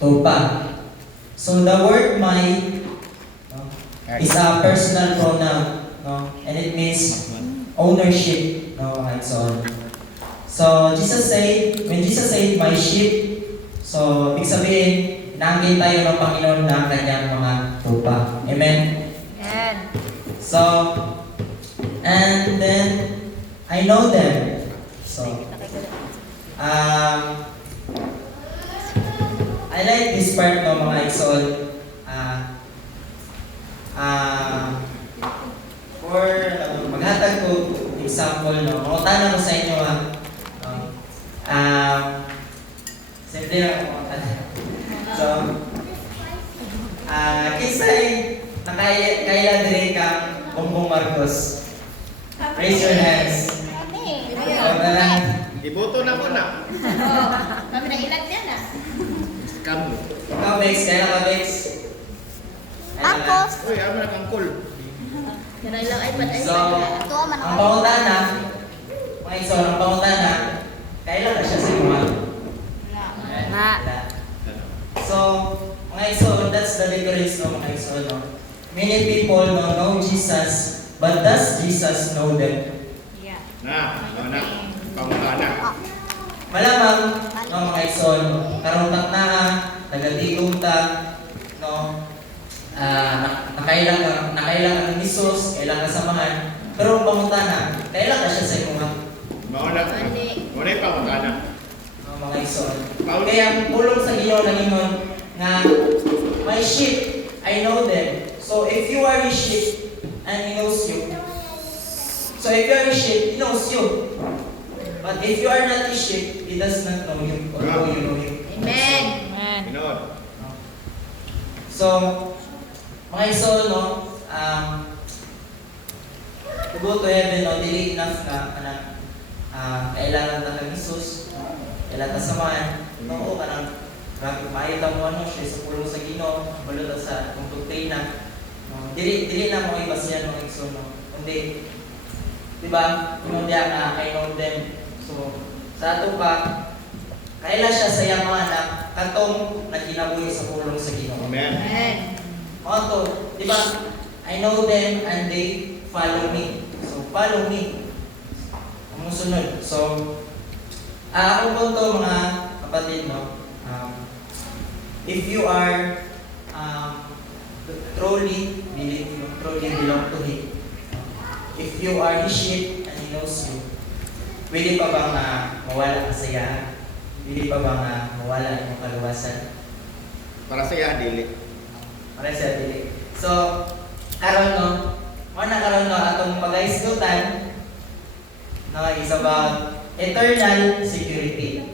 tupa. So the word my, no, is a personal pronoun, no, and it means ownership, no, and so on. So when Jesus said my sheep, so ibig sabihin, inaangkin tayo ng Panginoon na kanyang mga tupa. Amen? Amen. So, and then, I know them. So, I like this part no mga Exol. For maghatag ko example no. Mautana ko sa inyo simple lang ako. So, kisay nakaya dire kang Bongbong Marcos. Raise your hands. Iboto na ko na. Kami na ilan yan ah. Scam. Ikaw, Bex. Kaya ka, Bex. Ako. Uy, ano na kang cool. Kaya lang ay patay. So, ang pangutana, mga Exol, ang pangutana, kailan na siya sa iwa? Na. So, mga Exol, that's the difference no, mga Exol, no? Many people know Jesus, but does Jesus know them? Yeah. Na, pangutana. Malamang, no, mga Exol, karuntak na, nagatigong ta, no, nakailang ka ng Jesus, kailang ka samahan, pero ang pangutana, kailan ka siya sa iwa? Mauna yung pangutana. Mga Exol. Kaya ang pulong sa Ginoo ng ingon nga my sheep, I know them. So if you are his sheep and he knows you. So if you are his sheep, he knows you. But if you are not his sheep, he does not know you, although you know him. Amen. Ginoon. So, mga Exol, no, to go to heaven, no, dili enough na kailangan ta ng Jesus, kailangan ta samahan, no, ka nang grabe maayot mo ano siya sa pulong sa Ginoo, balot sa kung doktrina. No, dili na mo ibas yan mga Exol, no. Kundi, di ba, yung diya na I know them. So, sa ato pa, kailan siya sa iyang mga anak, katong nagkinabuhi sa pulong sa Ginoo. Amen. Amen. Mga to, di ba, I know them and they follow me. So, follow me. Ang musunod. So, ako po to mga kapatid, no, if you are truly belong to Him, if you are His sheep and He knows you, pwede pa bang mawala ang kasayahan? Pwede pa bang mawala ang iyong kaluwasan? Para sa iya, dili. Para sa dili. So, karon no, karon no atong pag-isgutan no is about eternal security.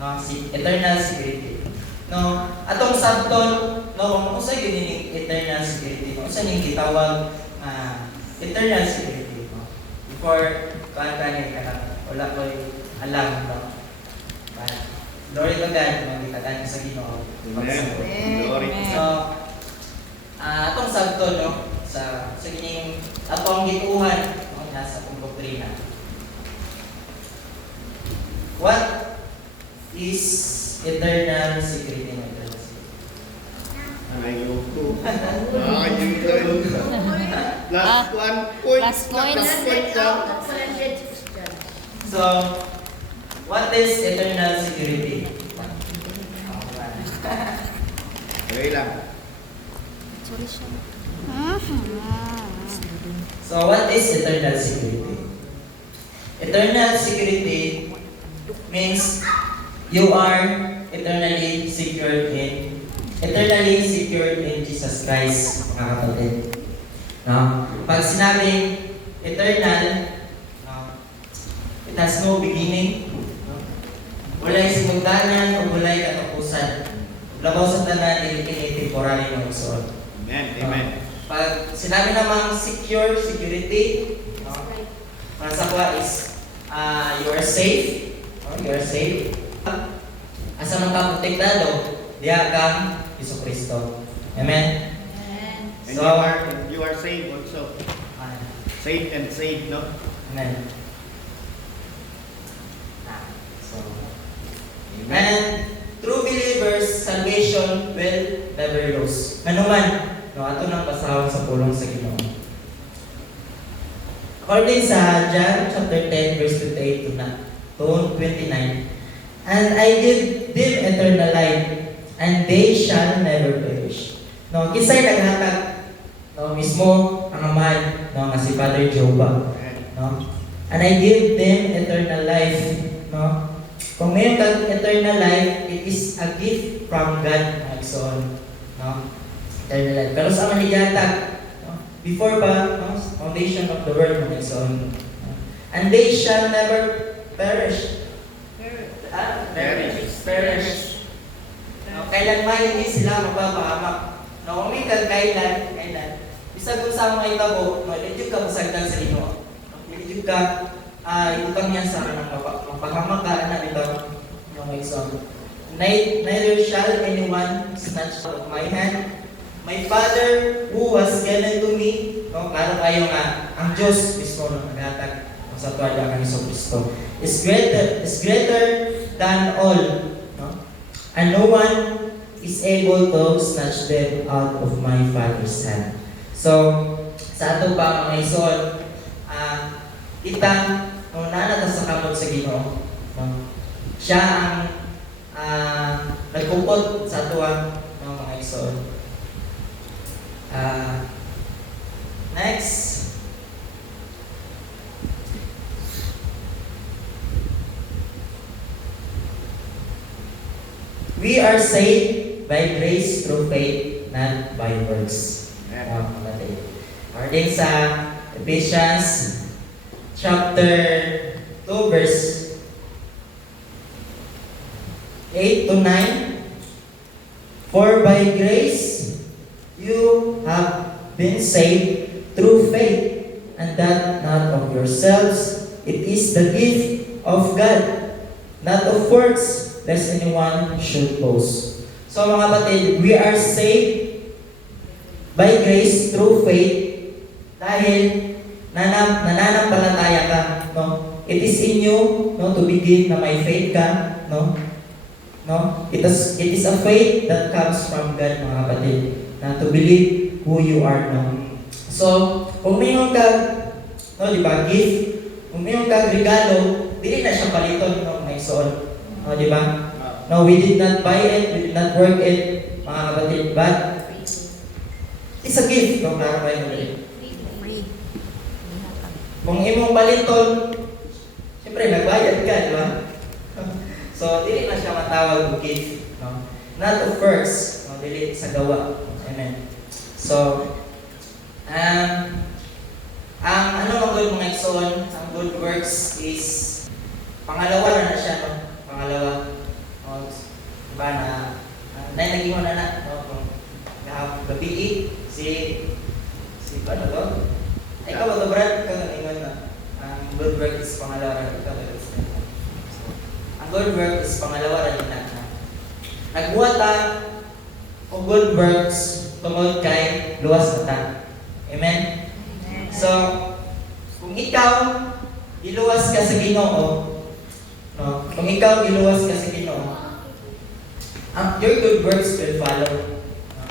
No, eternal security. No, atong sabton no kung unsa gyud ni eternal security, kung unsa ning gitawag eternal security. No? Before kanang wala ko'y alam no. Glory to God, magitagan sa Ginoo. Amen. Glory. So, atong sabton no sa gining atong gituhan no nasa atong doktrina. What is eternal security ng eternal security? Ayoko. Last one point. Last point. Last point lang. So, what is eternal security? Okay lang. So, what is eternal security? Eternal security means you are eternally secured in Jesus Christ, mga kapatid. No? Pag sinabing eternal, it has no beginning. Walay simultanan o walay katapusan. Labaw sa tanan, temporary ng Luzon. Amen. Amen. Pag sinabi namang security, para sa kwa is you are safe. You are safe. Asa man ka protektado, diha kang Hesus Kristo. Amen. And So, you are saved also. Saved and saved, no? Amen. So, and true believers, salvation salvation will never lose. Ano man, no, ato nang basahon sa pulong sa Ginoo. According sa John chapter 10 verse 28 to 29, and I give them eternal life, and they shall never perish. No, kisay naghatag no mismo ang Ama no nga si Father Jehovah, no? And I give them eternal life, no? Kung mayroon kang eternal life, it is a gift from God, mga igsoon, no? Eternal life. Pero sa manigatag, no? Before pa, no? Foundation of the world, mga igsoon. No? And they shall never perish. Perish. No? Kailanman hindi sila mapapahamak. No, kung may kailan, bisag kung sa mga itabo, no, legit ka masagdan sa Ginoo. Legit ka, ibutang yan sa kanang mapahamak ka na ito, yung may song. Neither shall anyone snatch out of my hand. My Father who was given to me, no, klaro kayo nga, ang Diyos mismo no, naghatag sa tuwala ng Iso Kristo, is greater than all, no? And no one is able to snatch them out of my Father's hand. So, sa ato pa mga ison, kita, no, nanata sa kamot sa Ginoo, no? Siya ang nagkupot sa ato no, mga ison. Next. We are saved by grace through faith, not by works. According sa Ephesians chapter 2 verse 8 to 9. For by grace you have been saved through faith, and that not of yourselves. It is the gift of God, not of works, lest anyone should boast. So mga kapatid, we are saved by grace through faith dahil nananampalataya ka, no? It is in you, no, to begin na may faith ka, no? No? It is a faith that comes from God, mga kapatid, na to believe who you are, no? So, kung mayroon ka, no, di ba, gift, kung mayroon ka regalo, dili na siya paliton, no, may soul. No, di ba? No, we did not buy it, we did not work it, mga kapatid, but it's a gift, no, klaro ba yung Free. kung imong paliton, siyempre, nagbayad ka, di ba? So, dili na siya matawag ng gift, no? Not of works, no, dili sa gawa. Amen. So, ang ano ang good mga igsoon, ang good works is pangalawa na siya, no? Pangalawa. O, diba na naging mo na, no? Kung gabi, si paano to? Ay, ikaw ba ito, Brad? Ikaw nag-ingon na. Ang good work is pangalawa, ikaw ba ito? Ang good work is pangalawa rin na. Nagbuhat o good works tungod kay luwas na ta. Amen? So, kung ikaw iluwas ka sa Ginoo, no? Kung ikaw iluwas ka sa Ginoo, your good works will follow. No?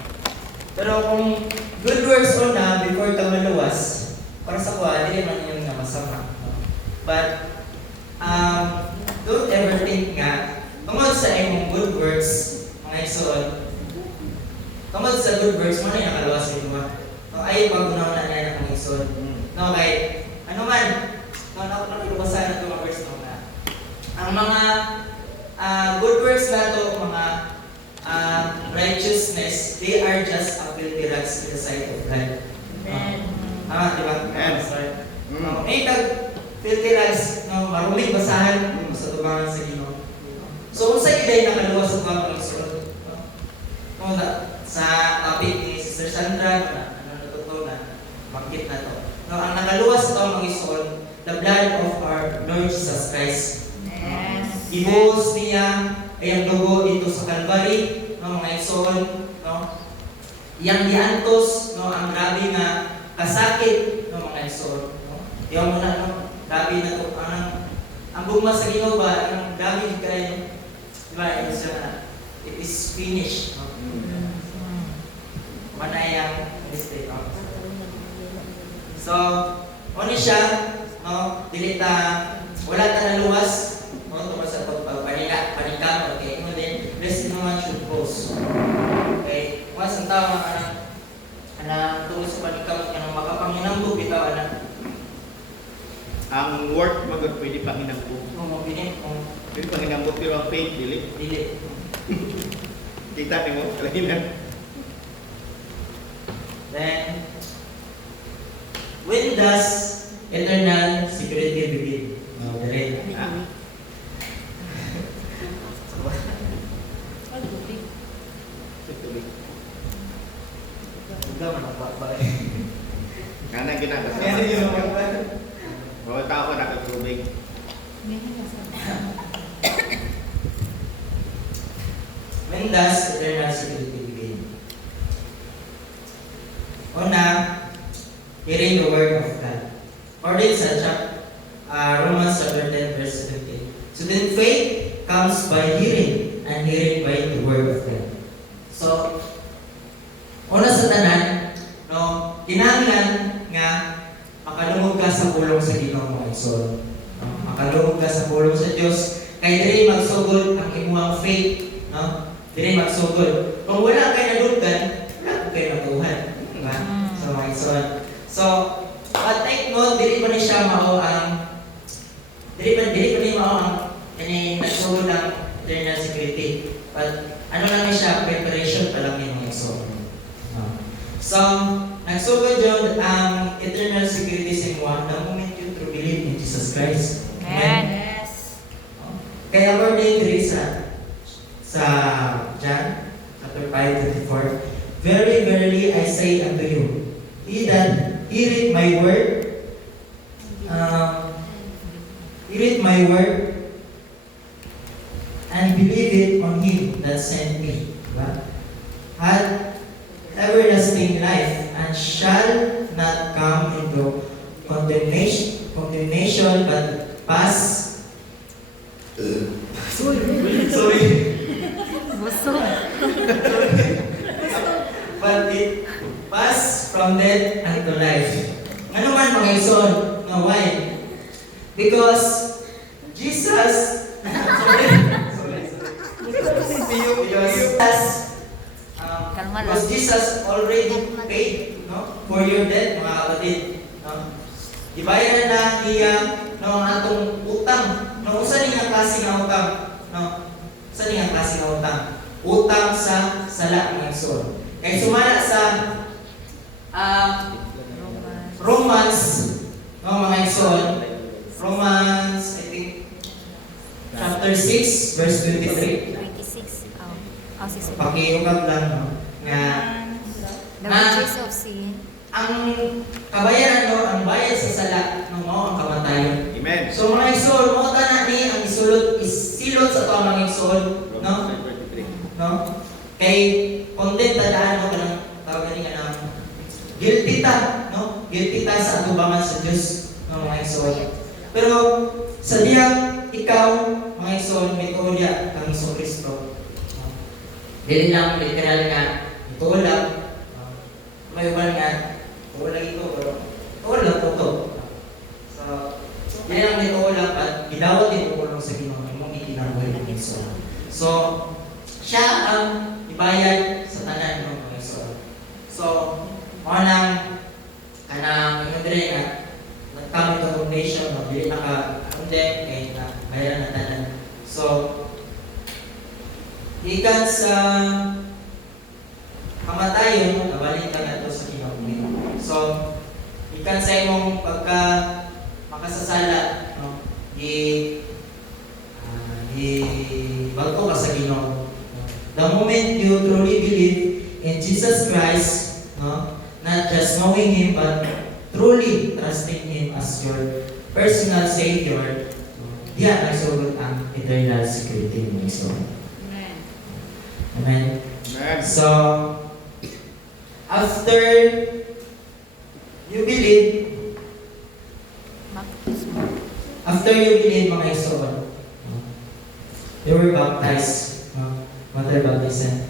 Pero kung good works o na before ka maluwas, para sa kuha, hindi naman yung masama. No? But, don't ever think nga, tungod sa imong good works, mga igsoon, tungod sa good works, mo na yung nakaluwas sa ito. No, ay pag-unaw na niya ng mga igsoon. No, kahit, ano man, nakiluwasan na ito mga works no, na. Ang mga good works na ito, mga righteousness, they are just a filthy rags in the sight of God. Diba? Sorry. May filthy rags, no, maruming basahan sa tubangan sa Ginoo. So, kung sa iday nakaluwas sa tubangan ng Igsoon, no, sa topic ni Sister Sandra, na makikit na to. No, ang nakaluwas ito ng Igsoon, the blood of our Lord Jesus Christ. Yes. Ibuhos niya ay ang dugo dito sa Calvary, no, mga Igsoon, no? Yang diantos, no, ang grabe nga kasakit, no, mga Igsoon, no? Diyan mo na, no, grabe na to, ang bugma sa Ginoo ba, ang grabe kayo, diba, ito siya na, it is finished. No? Manayang mistake. No? So, ano siya, no? Dili ta, wala ta naluwas, no? Tungkol sa pagpapanila, panikam, okay? Mo din, blessed naman should close. Okay? Mas ang tao na tungkol sa panikam, kanang makapanginambog, bitaw, Ang work magod pwede pang hinambog. kung mapinit, kung Pwede pang hinambog pero ang faith dili. dili. Kita nimo kalahinan. Then, when does eternal security begin? No, dire. Ah, tuloy. Ikaw man ang bakbay. Kana ginagawa. Kasi yung bakbay. Bawal tao ko nakatubig. When does eternal security begin? Una, hearing the word of God. According sa Romans chapter 10 verse 17. So then faith comes by hearing, and hearing by the word of God. So, una sa tanan, no, kinahanglan nga makalungog ka sa pulong sa Ginoo mo igsoon. No? Makalungog ka sa pulong sa Dios kay diri magsugod ang imong faith, no? Diri magsugod. Kung wala kay nadugdan, wala kay matuhan, di ba? So mga igsoon. So, but take note, diri pa ni siya mao ang diri pa ni mao ang kani nagsugod ng eternal security. But ano lang ni siya, preparation pa lang ni mga igsoon. No? So, nagsugod yun ang eternal security sa inyo the moment you truly believe in Jesus Christ. Amen. Yes. Kaya according to sa John chapter 5:24, very verily I say unto you, he that heareth my word, and believeth on him that sent me, diba? Had everlasting life, and shall not come into condemnation, but pass. Sorry. Busog. But it pass from death unto life. Ano man mga ison? No, why? Because Jesus, because Jesus already paid, no, for your debt, mga kapatid. No? Ibayaran na niya no, ang atong utang. No, usa ni nga klase nga utang. No? Usa ni nga klase nga utang. Utang sa sala mga igsoon. Kay sumala sa Romans, no, mga igsoon. Romans, I think, chapter 6, verse 23. 26. Oh, 6. Pakiugab lang, no, nga The wages of sin. ang kabayaran, no, ang bayad sa sala, no, mao ang kamatayon. Amen. So mga igsoon, mo ta ni ang isulot isilot sa tuwa mga igsoon, no? No? Kay content tadaan mo kanang tawag ni kanang guilty ta, no? Guilty ta sa atubangan sa Dios, no, mga igsoon. Pero sa diyang ikaw, mga igsoon, may tuulya kang Hesus Kristo. Dili lang literal nga tuulak. May uban nga tuulak ito, pero tuulak to. So, dili lang may tuulak at gidawat din ulong sa Ginoo imong ikinabuhi ng igsoon. So, siya ang ibayad sa tanan ng mga igsoon. So, kanang ingon dire nga nagkamit ka foundation no, dili naka-condemn kay na bayaran na tanan. So, ikan sa kamatayon, nabalik ka na ito sa kinabuhi. So, ikan sa imong pagka makasasala, no, bagko ka sa Ginoo. The moment you truly believe in Jesus Christ, no, not just knowing Him, but truly trusting Him as your personal Savior, diyan nagsulot ang eternal security mo. So, Amen. Amen. So, after you believe, mga igsoon, you were baptized, water baptism. listen.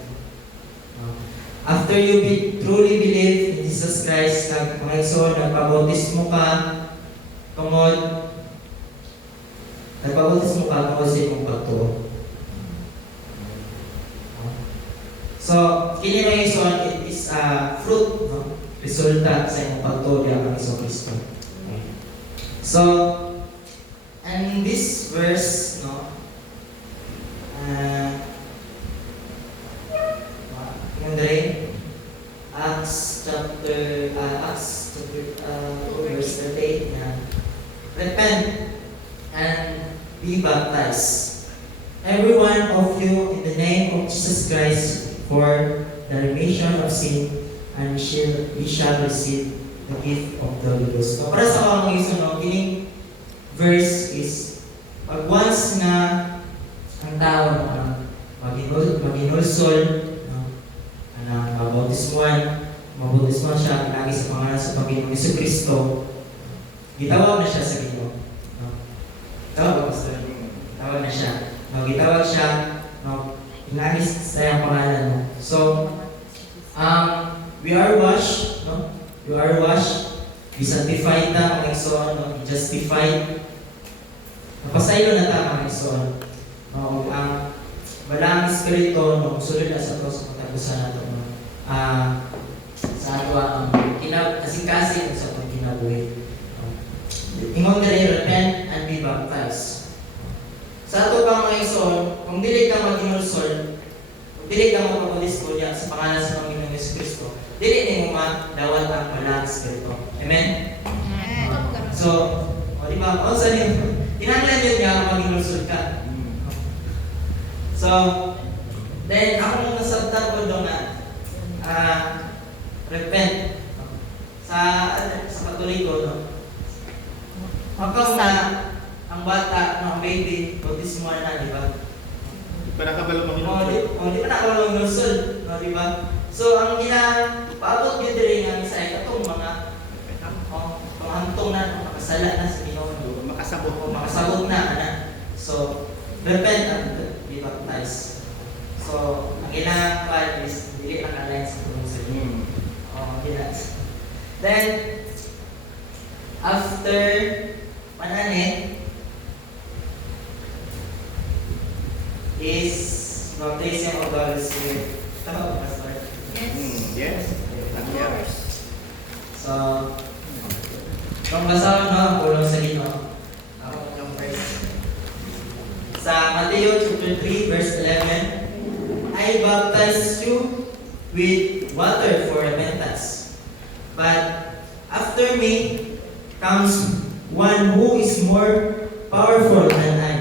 After you truly believe in Jesus Christ, nagpabautismo ka tungod sa imong pagtuo. So, kini nga ison, it is a fruit, no? Resulta sa imong pagtuo diha kang Kristo. So, and this verse, no, yung dali, Acts chapter 2 verse 38 na, repent and be baptized, every one of you, in the name of Jesus Christ, for the remission of sin, and ye shall receive the gift of the Holy Ghost. So, para sa mga iso, no, kining verse is, pag once na ang tao na maginulsol, na mabautismuan siya, lagi sa pangalan sa Panginoong Jesucristo, gitawag na siya sa Ginoo. Tawag na siya. Gitawag siya, inalis sa iyang pangalan. So, we are washed, no? You are washed, we sanctified na mga igsoon, no? Justified. Napasaylo na ta mga igsoon. Ang walang espiritu, no? Sulod na sa ito sa pagtagusan natin. Sa ato ang kasing-kasing sa pagkinabuhi. Ingon dali, repent and be baptized. Sa ato pa mga igsoon, kung dili ka mag-inulsol, kung dili ka magpapalispo niya sa pangalan sa Panginoong Jesucristo, dili ni mo madawat ang walang espiritu. Amen? So, di ba? Sa niyo, tinanglan yun nga mag-inulsol ka. So, then, akong nasabtan ko doon na repent. Sa Katoliko, no? Pagkaw na ang bata, ang baby, bautismo na, di ba? Para kabalo Panginoon. Di ba nakabalo ng lungsod, no, di ba? So, ang paabot yun din ang isa, itong mga panghantong na, makasala na sa Ginoo. Makasabot na. So, repent and be baptized. So, ang ilang part is dili naka-align sa tulong sa Ginoo. Then, after manane is baptism of the Holy Spirit. Tama ba, Pastor? Yes. So, kung basahon no, kulong sa Ginoo. Ako ng verse. Sa Matthew chapter 3 verse 11, I baptize you with water for repentance. But after me comes one who is more powerful than I,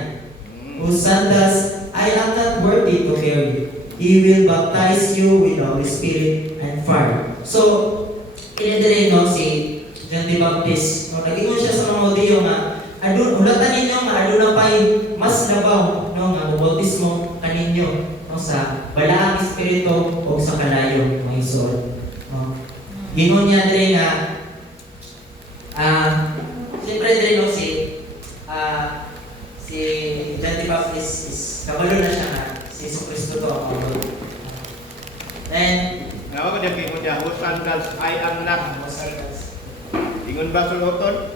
whose sandals I am not worthy to carry. He will baptize you with the Holy Spirit and fire. So, kinedere no si John the Baptist. No, nag-ingon siya sa mga Hudiyo nga, hulatan ninyo nga aduna pay mas labaw no nga bautismo kaninyo no sa balaang espiritu o sa kalayo mga igsoon. No. Gingon niya dire nga siyempre dire no si John the Baptist is kabalo na siya nga si Jesucristo to ang Lord. Then Ako dia kay mo dia sandals I am not. Ingon ba suluton?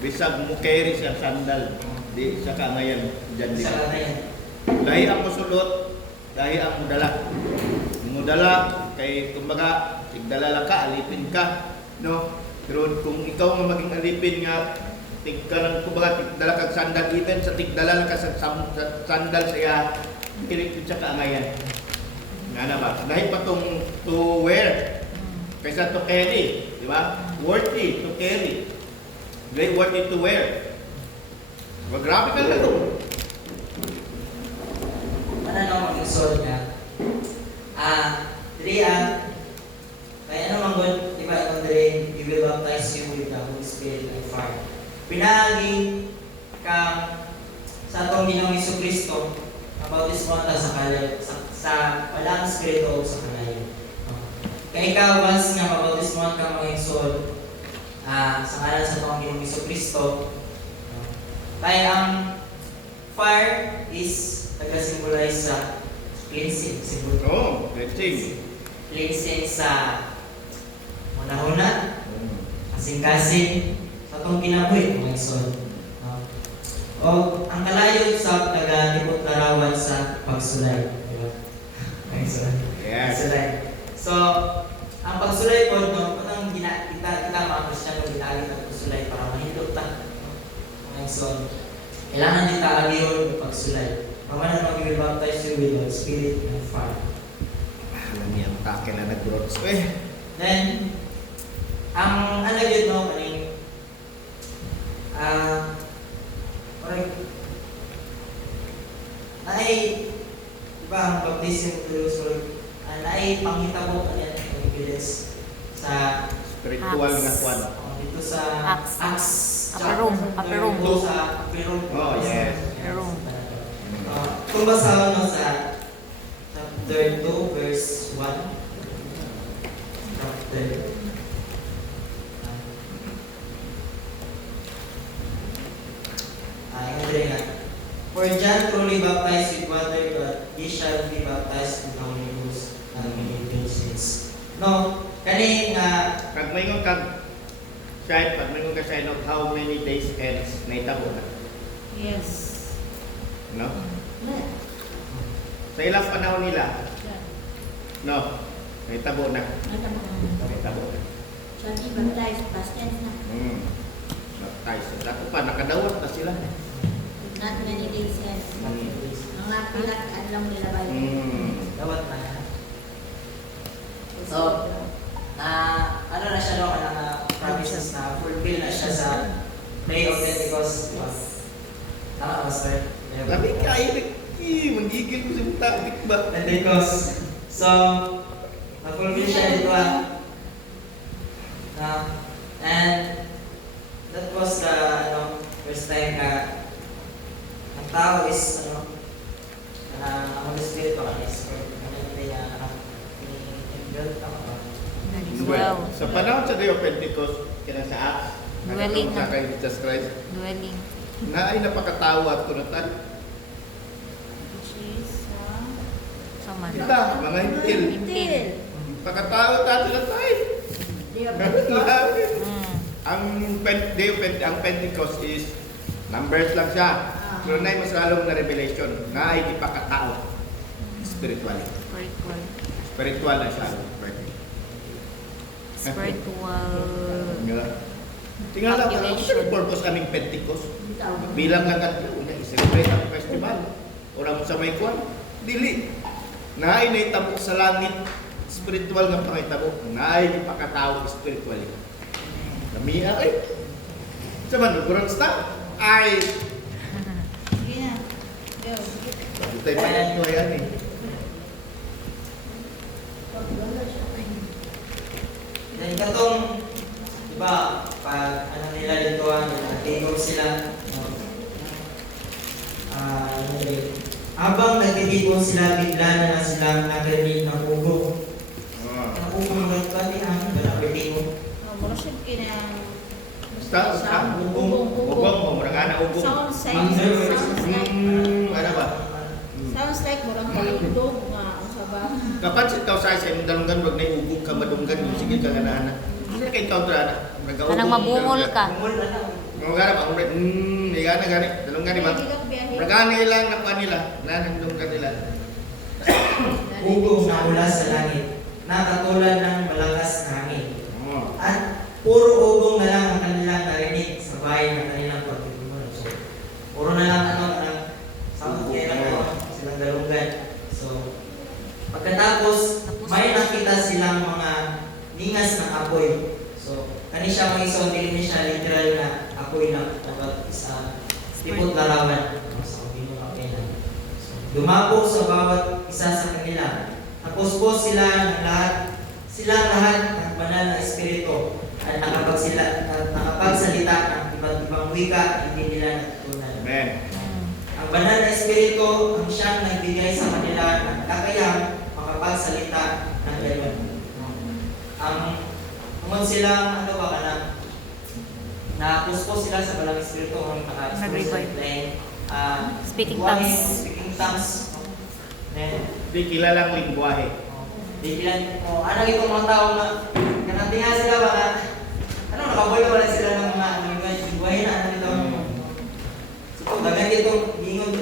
Bisag mo carry siya sandal di sa kangayan diyan di. sa kanayan. Dahil ang musulot, dahil ang mudala. Mudala kay kumbaga tigdala lang ka, alipin ka, no? Pero kung ikaw nga maging alipin nga tigkaran kumbaga tigdala kag sandal even sa tigdala lang ka sa sandal siya kilit sa kangayan. Nga ba? Dahil pa tong to wear kaysa to carry, di ba? Worthy to carry. Very worthy to wear. Grabe ka lang. Ano nang mag-exhort nga? Kaya ano mang good, di ba itong dire, He will baptize you with the Holy Spirit and fire. Pinagi ka sa atong Ginoong Jesucristo, about this one sa kalayo, sa walang espiritu o sa kalayo. Kaya ikaw, once nga mabautismohan ka mga exhort, sa ngalan sa atong Ginoong Jesucristo, kaya ang fire is taga-symbolize sa cleansing. Symbol. Oh, cleansing. Cleansing sa una-una, kasing-kasing, sa itong kinabuhi, mga ison. O ang kalayo sa taga-tipot larawan sa pagsulay. Diba? Mga ison. Yes. Pagsulay. So, ang pagsulay po, no, parang kita mga Kristiyano, ginagit ang pagsulay para mahindot ta. Mga ison. Kailangan din taaliyon ng pagsulay. Pamanan mag-baptize you with the Spirit and fire. Alam niya, ang takin na nag-broads. Then, ang ano yun, no, kaning, parang, naay, diba, ang baptism to lose, naay panghitabo kanyan, ang evidence sa, Spiritual nga kwan. dito sa Acts. Acts. Upper room, upper room. Dito sa upper room. Oh, yes. Upper room. Kung basahan mo sa chapter 2, verse 1. Chapter For John truly baptized with water, but ye shall be baptized with the Holy Ghost and with sins. No, kani nga Kag maingon kag Shine, pag maingon ka Shine of how many days hence naitabo na. Yes. No? Sa ilang panahon nila, no? Naitabo na. Naitabo na. Sabi baptized, past tense na. Baptize. Dako pa, nakadawat na sila. Not many days hence. Mga pilat adlaw nila ba yun? dawat na. So, ano na siya no, ang promises na fulfill na siya sa day of Pentecost. Diba? Tama, Pastor? Labi ka, manggigil ko sa topic ba? Pentecost. So, na-fulfill siya dito and that was the first time na ang tao is ang Holy Spirit pa kanina is Wow. Sa panahon sa Day of Pentecost, kina sa Acts, Dwelling sa na. kay Jesus Christ, Dwelling. na ay napakatawa at kunatan. Which is, Saman. Kita, mga hintil. Till. Pakatawa tayo na tayo. Day of Pentecost. Ang ang Pentecost is numbers lang siya. Pero na mas lalong na revelation na ay ipakatao. Spiritually. Spiritual. Spiritual na siya. Spiritual. Tingnan lang, ano Population. sa purpose kaming Pentecost? Bilang lang at una, i-celebrate ang festival. Orang sa may kwan. Dili. Naay na itabok sa langit. Spiritual nga pangitabo. Naay ipakatao spiritually. Kami ay. Sa man, kurang sta? Ay. Sige na. Go. Tayo pa yan yan eh. Then katong, diba, pag nila dito, nagtitipon sila, habang nagtitipon sila, bigla na silang nagarinig ng ugo. Ang ugo ng nagkati, wala ko itipon. Mura siya kinang... Basta, ugong mo, murang ana ugong. Sounds like... Ano ba? Sounds like murang kalindog nga. Ang saba. Kapan si tao sa isa, dalunggan, wag na ugong ka, madunggan, yung sige ka na anak. Hindi na kayo counter anak. Kanang mabungol ka. Bungol na lang. Mga gara, mga igana gani, dalunggan di ba? Magani lang na pa nila, nanandunggan nila. Ugo na mula sa langit, na katulad ng malakas na hangin. Oh. At puro ugong na lang ang kanilang narinig sa bahay ng kanilang pagtitipon. So, puro na lang sound kaya lang silang dalunggan. So, pagkatapos, may nakita silang mga ningas ng apoy. So, kani siya mga iso, hindi siya literal na apoy na dapat sa tipot larawan. So, hindi mo kapilan. So, dumapok sa bawat isa sa kanila. Tapos po silang lahat ng banal na espiritu at nakapagsalita ng iba't ibang wika hindi nila natutunan. Amen. Ang banal na espiritu ang siyang nagbigay sa kanila ng kakayahang makapagsalita ng gayon. Ang kung silang napuspos sila sa balang espiritu ang Nag-revive. naka-expose Speaking buhangin, tongues. speaking tongues. No? Then, Di kilalang lingwahe. di ilan, ano itong mga tao na, kanang tinga sila ba na, ano, nakabulo wala sila ng mga lingwahe na, ano ito. So, dagan itong gingon.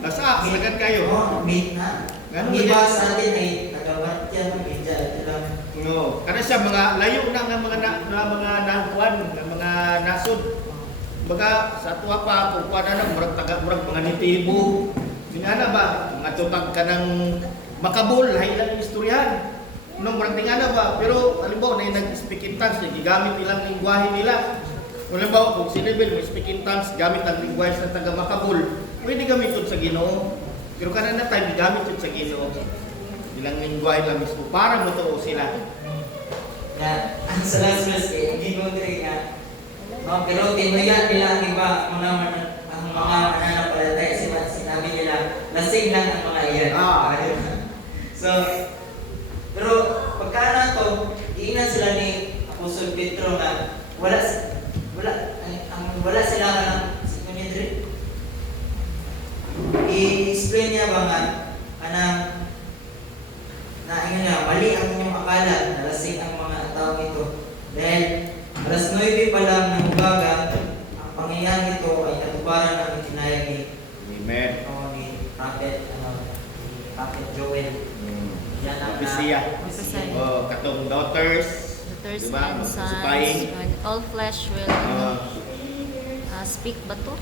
Nasa, sagad kayo. Meet na. Ganun Ang iba sa atin ay nagabat yan, medya, ito lang. No, kana siya mga layo na nga mga mga nakuan, nga mga nasod. Baga sa tuwa pa kung paano na murag taga murag mga nitibo. Tingana ba mga tutag kanang makabul hay lang istoryahan. No murag tingana ba pero halimbawa na nag-speak in tongues gigamit ilang lengguwahe nila. Halimbawa kung sinibel mo speak in tongues gamit ang lengguwahe sa taga makabul, pwede gamiton sa Ginoo. Pero kana na time gigamit yun sa Ginoo. Ilang lengguwahe lang mismo para motoo sila. Na, ang sa last verse eh, hindi ko dire nga. No, pero tinuya nila ang iba, ang mga mananampalataya, sinabi nila, lasing lang ang mga iyan. So, pero pagka na to, iinan sila ni Apostol Pedro na wala sila ka ng i-explain niya ba nga kanang mali ang inyong akala na lasing ang mga tao ito. Dahil alas 9 pa lang ng umaga, ang pangyayari ito ay katuparan ng itinayag ni Amen. Prophet Joel. Yan ang Prophesia. Prophesy. Oh, katong daughters. Daughters Diba? and sons, Prophesying. when all flesh will speak ba to?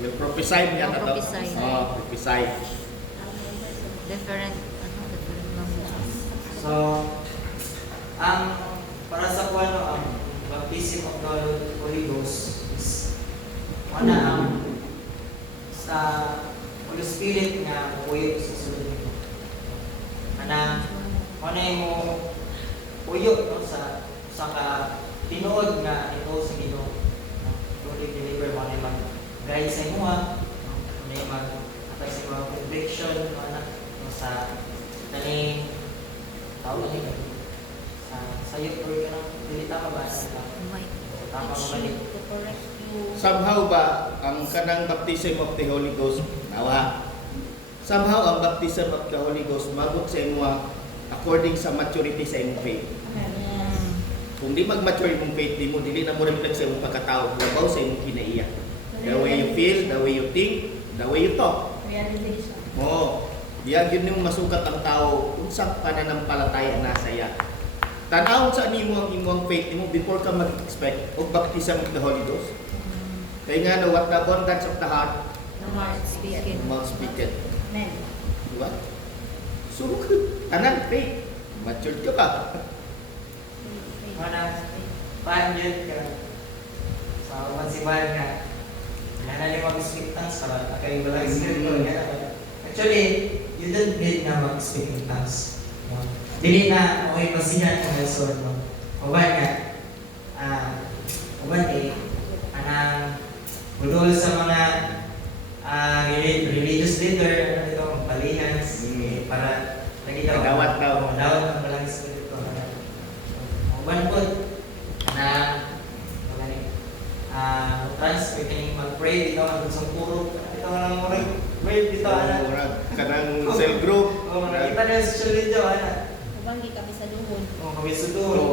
Will prophesy niya Oh, na to. prophesy. Oh, prophesy. Different languages. So, ang para sa kuwano, ang baptism of the Holy Ghost is ang sa Holy Spirit nga puyo sa sulod nito. Mo puyo no, sa ka tinuod nga ito sa Ginoo. Truly deliver mo na mag-guide sa imo mag-atay sa mga conviction no, sa nani tao ni sa iyo or ka dili tama ba sa tama ba ni To correct you. Somehow ba ang kanang baptism of the Holy Ghost nawa? Somehow ang baptism of the Holy Ghost magot sa imo according sa maturity sa imong faith. Kung di mag-mature imong faith, dili na mo reflect sa imong pagkatao, labaw sa imong kinaiya. The way you feel, the way you think, the way you talk. Realization. Mo, diyan yun yung masukat ang tao unsang pananampalataya na saya. Tanawon sa nimo ang imong faith nimo before ka mag-expect og baptism of the Holy Ghost. Kaya nga no, what the abundance of the heart, The heart speaking. the mouth speaketh. Amen. Diba? So, tanan faith. Matured ka ba? Panjud ka sa umansibahan ka na mag-speak tongues para kay wala spirit actually you don't need na mag-speak in tongues no? Dili na okay pasihan ang lesson no? Uban nga uban anang budol sa mga religious leader ano ito magpalihan para lagi daw Dawat daw. dawat ang walang espiritu uban po na transfer kaning mag-pray dito ang isang puro ito lang mo pray dito ana Murag kanang cell group. nakita na sa social media ana Ubangi kami sa duhon. kami sudol So,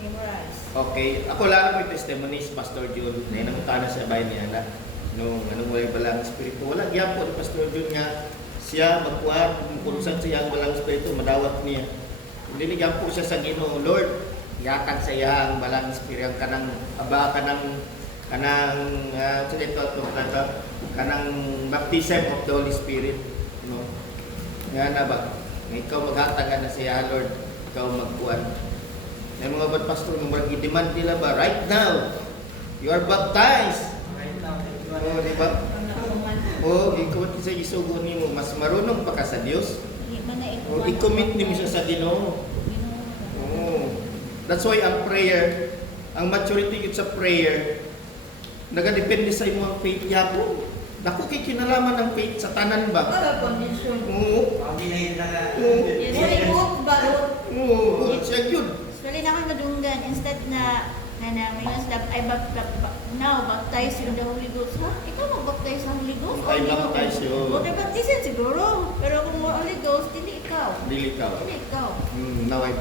Memorize. okay. Ako lang may testimonies, Pastor John. Na nangutan na sa bahay ni Ana. Nung wala balang espiritu. Wala gyapon ni Pastor John nga siya magkuha kung saan siya walang espiritu madawat niya. Hindi gyapon siya sa Ginoo, Lord. Yatag sa iya ang balang espiritu kanang aba kanang kanang baptism of the Holy Spirit, no. Nga na ba? Ikaw maghatag na siya, Lord. Ikaw magkuan. Yung mga bad pastor, murag i-demand nila ba, right now, you are baptized. Oh, di ba? Oh, ikaw sa isugo nimo, mas marunong pa ka sa Dios. Oh, i-commit nimo siya sa Ginoo. Oh. That's why ang prayer, ang maturity yun sa prayer, nagadepende sa imong faith yapo. Dako kay kinalaman ng faith sa tanan ba? Wala condition. Oo. Yes, ay buhok balot. Oo, siya yun. Actually, nakakadunggan. Instead na Now, baptize in the Holy Ghost. Ha? Ikaw mag-baptize ng Holy Ghost? Ay, baptize yun. O, baptize siguro. Pero kung mo Holy Ghost, hindi ikaw. Dili ka. Hindi ikaw. Now I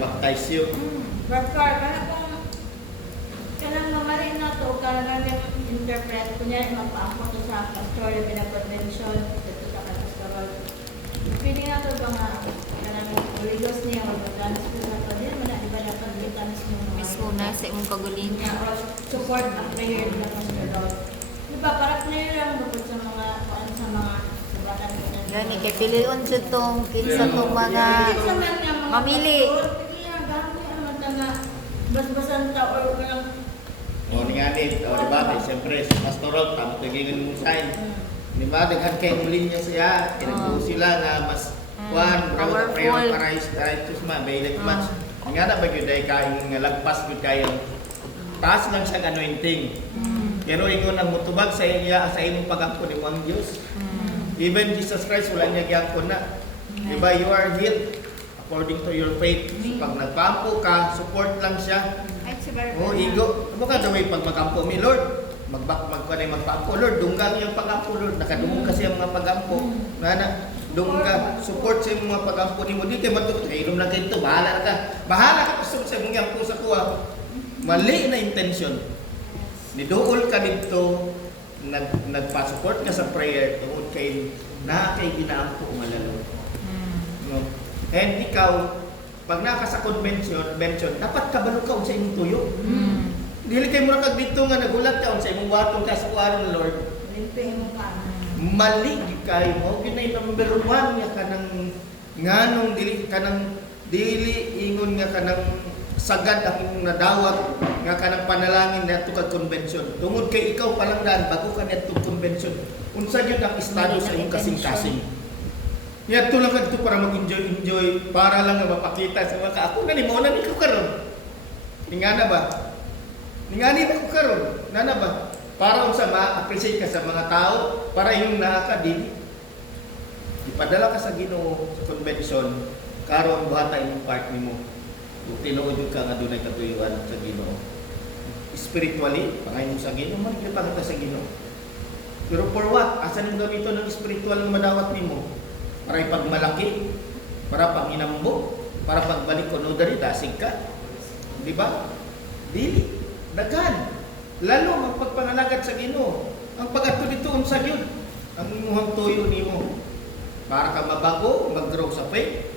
baptize you. Barkar, kaya kung kanang mamarin na to, kanang interpret, kunya magpaampo to sa pastor, yung pinag-convention, dito sa pastoral. Pwede na to ba nga, kanang Holy Ghost niya, mag-dance ko na to, di naman na iba dapat dance mo. Mismo na sa imong kaguling. Support ang prayer nila pastoral. Di ba, para prayer lang bukod sa mga, sa mga sabatan ko na. Gani kay piliun sa tong kinsa tong mga mamili. Bas-basan ta or walang O ni nga ni, o diba, siyempre, sa pastoral, tamo tigingin mong sign. Diba, daghan kay muli niya siya, kinagbuo sila na mas Powerful. prayer para righteous man, bailit much. Nga na ba yun, dahil kain nga lagpas yun kayo, taas lang siyang anointing. Pero ingon ang mutubag sa iya, sa imong pag-angkon ni ang Diyos. Even Jesus Christ, wala niya giyangkon na. Diba, you are healed according to your faith. So, pag nagpampo ka, support lang siya. Oh, igo. Ano ka gawin pag magampo mi, Lord? Magpampo, Lord. Dunggang yung pagampo, Lord. Nakadungong kasi ang mga pagampo. Nana, dungga. Support sa mga pagampo ni mo. Di kayo matuto. Kainom lang kayo ito. Bahala ka. Bahala ka gusto sa mga yampo sa kuha. Mali na intention. Nidool ka dito. Nagpa-support ka sa prayer. Tungod kay na kay ginaampo malalo. No? And ikaw, pag naka sa convention, dapat kabalo ka sa imong tuyo. Dili kay mura kag dito nga nagulat ka sa imong watong ka sa kuwaron, Lord. limping mo ka. Mali gid kay mo ginay number 1 nga kanang nganong dili ingon nga kanang sagad ang imong nadawat nga kanang panalangin nato kag convention. Tungod kay ikaw palang daan bago ka neto convention. Unsa gyud ang estado sa imong kasing-kasing. Ya tulang ka dito para mag-enjoy para lang nga mapakita sa mga ako na ni mo na ni ko karon. Ningana ba? Ningani na ko karon. Nana ba? Para unsa ma-appreciate ka sa mga tao para yung nakakadili. Ipadala ka sa Ginoo sa convention karon buhata imong part nimo. Kung tinuod ka nga dunay katuyuan sa Ginoo. Spiritually, pangay mo sa Ginoo, magkita ka sa Ginoo. Pero for what? Asa nang gamito ng spiritual nga madawat nimo? Para ipagmalaki, para panginambo, para pagbalik ko no dari dasig ka. Di ba? Dili, daghan. Lalo ang pagpangalagad sa Ginoo. Ang pag-ato dito unsa gyud ang imong tuyo nimo. Para ka mabago, mag-grow sa faith.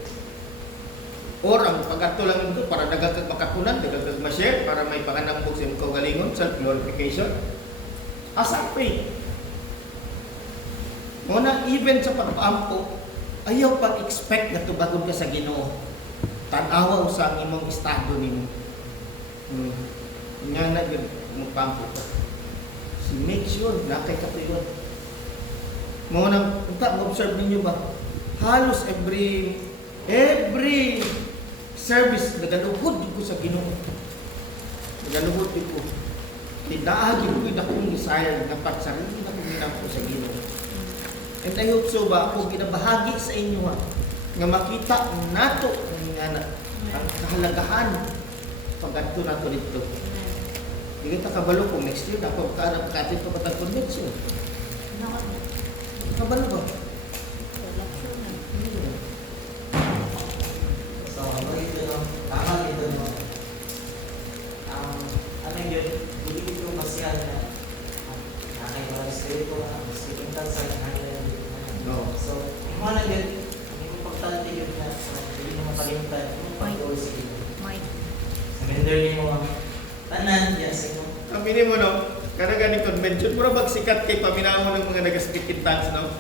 Or ang pag-ato lang nito para dagag makapunan, dagag ma-share para may panganambog sa imong kaugalingon, self glorification. Asa faith? Muna even sa pagpaampo, ayaw pag-expect na tubagon ka sa Ginoo. Tanawa sa imong estado nimo. Nga na yun, magpampo ka. So make sure na kay katuyod. Muna, observe ninyo ba? Halos every service, nagaluhod ko sa Ginoo. Nagaluhod ko. Tinaagin ko yung akong desire na pagsarili na kuminang ko sa Ginoo. And I hope so ba ako ginabahagi sa inyo nga makita nato ang kahalagahan pag-adto nato dito. Di kita kabalo kung next year dapat kaarap katin pa patag convention. Kabalo ba? So, ano ito no? Tama ito no? Ano yun? Hindi ito masyan na nakaiba ng spirito, speaking tongues sa No. So, yung mga yun, hindi mo pagtante yun na hindi mo makalimutan yung pag-goal sa iyo. Mic. Surrender niyo mo ang tanan, yes, ito. Ang mo no, karagani convention, pura bagsikat kay paminaw mo ng mga nag-speaking tongues, no?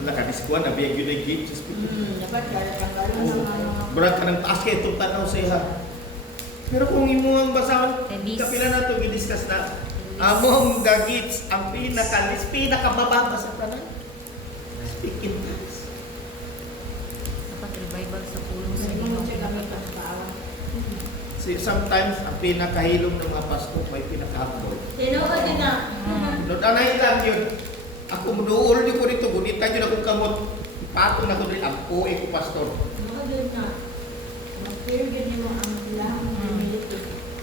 Wala ka, diskuan, nabiyag yun ay gift sa speaking. Dapat kaya ng mga Brad ka ng taas kayo itong tanaw sa iya. Pero kung imo ang basahan, Release. kapila na ito, i-discuss na. Among the gifts, ang pinakababa sa tanan. Speaking tongues. Dapat revival sa pulong sa Ginoo Ginoo. siya dapat ang paawa. See, sometimes, ang pinakahilom ng mga pastor may pinakahapon. Tinuod din na. Lord, anay lang yun. Ako, muduol niyo ko dito, gunitan niyo na kong kamot. Patong na ko rin, ang puwi ko, pastor. Tinuod din na. Mag-fear din mo ang ilahang humility.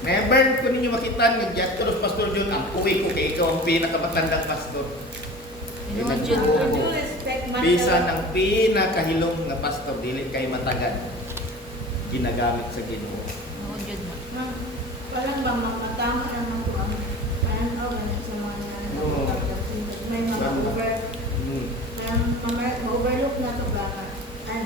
Never ko ninyo makita nga diyan tulos Pastor John ang uwi ko kay ikaw ang pinakamatandang pastor. Inuod yun. Due respect man. Bisan ang pinakahilom nga pastor dili kay matagan ginagamit sa Ginoo. Inuod yun. Walang ba makatama naman ko ang pan-out sa mga Oo. may mga over Hmm. overlook na to ba? Wala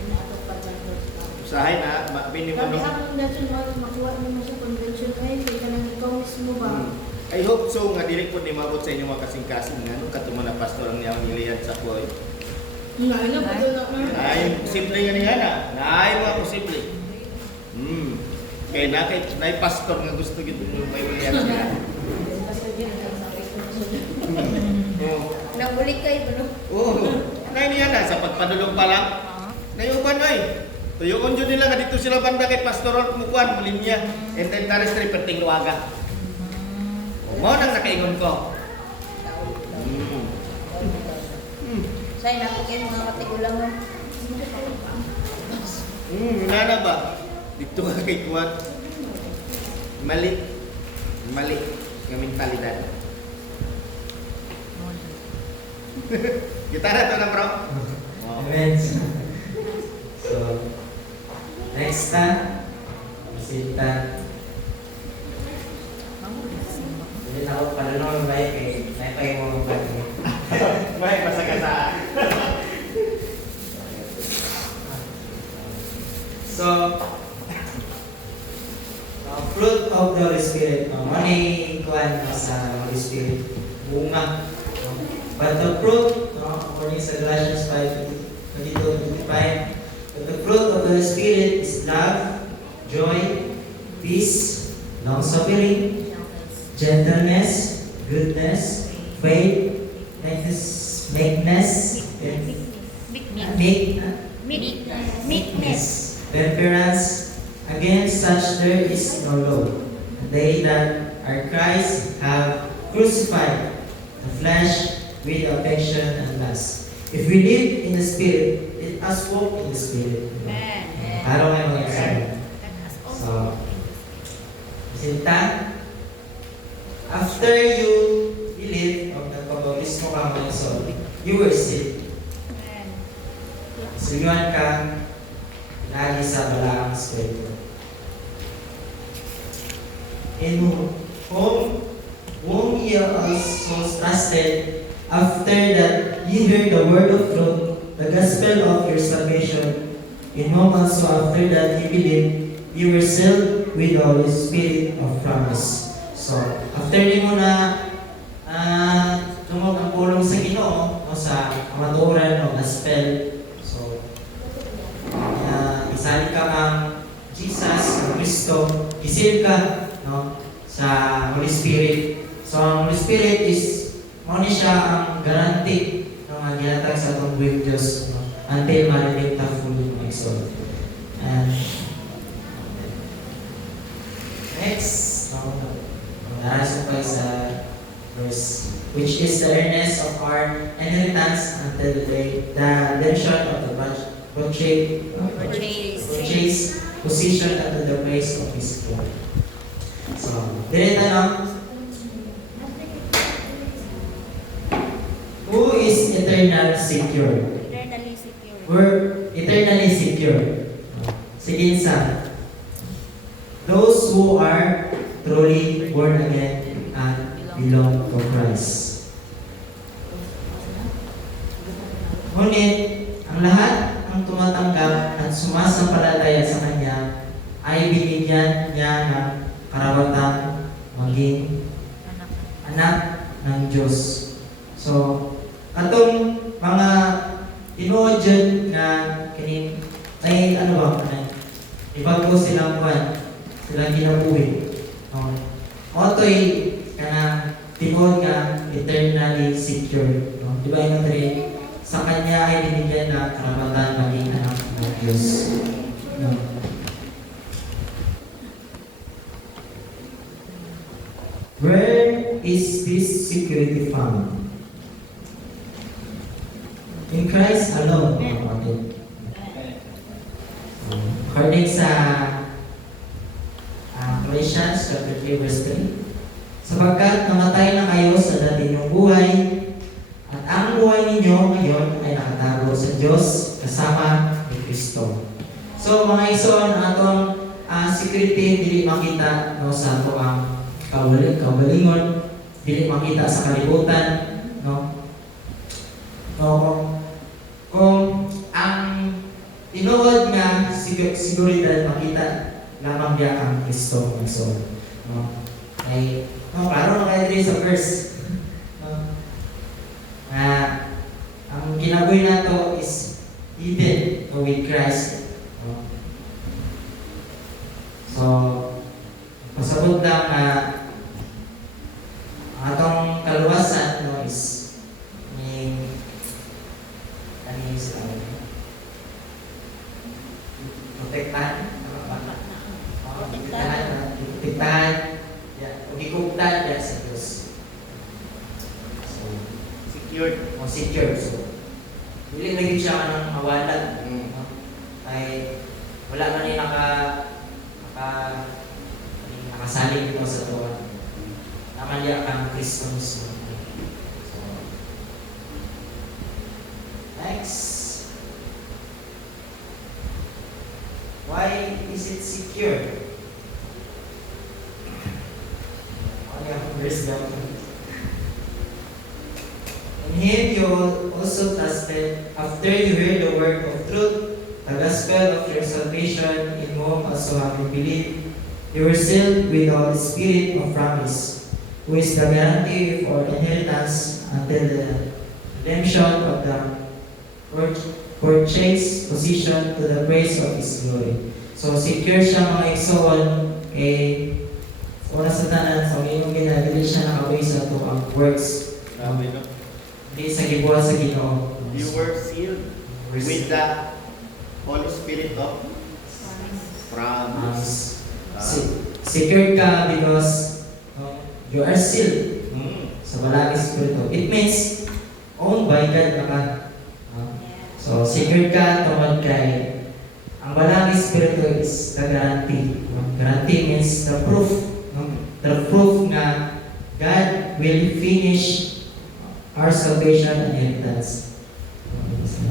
na ito pag-gandos pa. Usahay na mabini mo Kami no. ang national, makuha mo sa convention ay kaya ka nang ikaw mismo ba? I hope so nga dili po ni mabot sa inyong mga kasing-kasing nga no katuman na pastor ang niyang miliyad sa koy. Ngayon na pala na. Ay posible nga niya na. Naay mga posible. Kay na pastor nga gusto gid mo may miliyad sila. Oh. Nabulik kayo ba no? Oo. Nay niya na sa pagpadulong pa lang. Nayuban ay. Tuyoon jud nila nga dito sila banda kay pastoral kumukuan linya. And then terrestrial perting luwaga. Mo nang nakaingon ko. Say na ko kayo mga katigulang mo. Nana ba? Dito ka kay kuat. Mali nga mentalidad. Gitara to na bro. Amen. So, next time, masita. Hindi na ako panunod ba kay naipay mo ba? May masagasa. So, fruit of the Holy Spirit. Money kuan sa Holy Spirit. Bunga. But the fruit, according sa Galatians 5:22-25, but the fruit of the Spirit is love, joy, peace, long-suffering, gentleness, goodness, faith, meekness, temperance. Against such there is no law. They that are Christ have crucified the flesh with affection and lust. If we live in the Spirit, let us walk in the Spirit. Araw may mga sabi. So, sinta, after you believe o nagpabautismo ka mga soul, you were saved. Suyuan ka lagi sa balaang Espiritu. In whom ye also trusted, after that ye heard the word of truth, the gospel of your salvation, in whom also after that ye believed, you were sealed with the Holy Spirit of promise. So, after di mo na tumog ang pulong sa Ginoo o sa kamaturan o gospel, so, isali ka kang Jesus, ang Kristo, isil ka no, sa Holy Spirit. So, ang Holy Spirit is muna siya ang garanti ng mga ginatag sa itong buwing Diyos no, until marinig ta fully ng exalt. And next, narasan pa sa verse, which is the earnest of our inheritance until the day, the redemption of the purchase position unto the praise of His glory. So, direta lang. Who is eternal secure? Eternally secure. We're eternally secure. Sige sa those who are truly born again and belong to Christ. Ngunit, ang lahat ang tumatanggap at sumasampalataya sa Kanya ay binigyan niya ng karapatan maging anak ng Diyos. So, atong mga tinuod dyan nga kini ay ano ba ibago silang kwan, silang kinabuhi. Otoy kanang tinuod nga eternally secure. No? Di ba yung three? Sa Kanya ay binigyan ng karapatan maging anak ng Diyos. No? Where is this security found? In Christ alone, mga kapatid. According sa Dios kasama ni Kristo. So mga igsoon, atong security dili makita no sa ato ang kabalingon, dili makita sa kalibutan, no. Kung ang tinuod nga seguridad makita lamang diya ang Kristo ng soul. No? Ay, no, klaro na kayo dito sa verse. No? Ang kinabuhi nato is hidden with Christ. No? So, pasabot lang ang atong kaluwasan no, is protektahan, protektahan, ugikugtan ya sa Diyos. So, Secured. secure. So, dili lagi siya ng awalan. No? Ay, wala man ni nakasaling dito sa tuwan. Naman niya kang Kristo mismo. So, next. Why is it secure? Verse down. In Him you also trusted, after you heard the word of truth, the gospel of your salvation, in whom also having believed, you were sealed with the Holy Spirit of promise, who is the guarantee of our inheritance until the redemption of the purchased position to the praise of His glory. So, secure siya mga igsoon una sa tanan, sa mayong ginadili siya nakaway sa ito ang works. Grabe, no? Hindi sa gibuhat sa Ginoo. You were sealed with the Holy Spirit of promise. Secured ka because you are sealed sa Balaging Espiritu. It means owned by God na ka. So, secured ka tungkol kay ang Balaging Espiritu is the guarantee. Guarantee means the proof. The proof na God will finish our salvation and inheritance.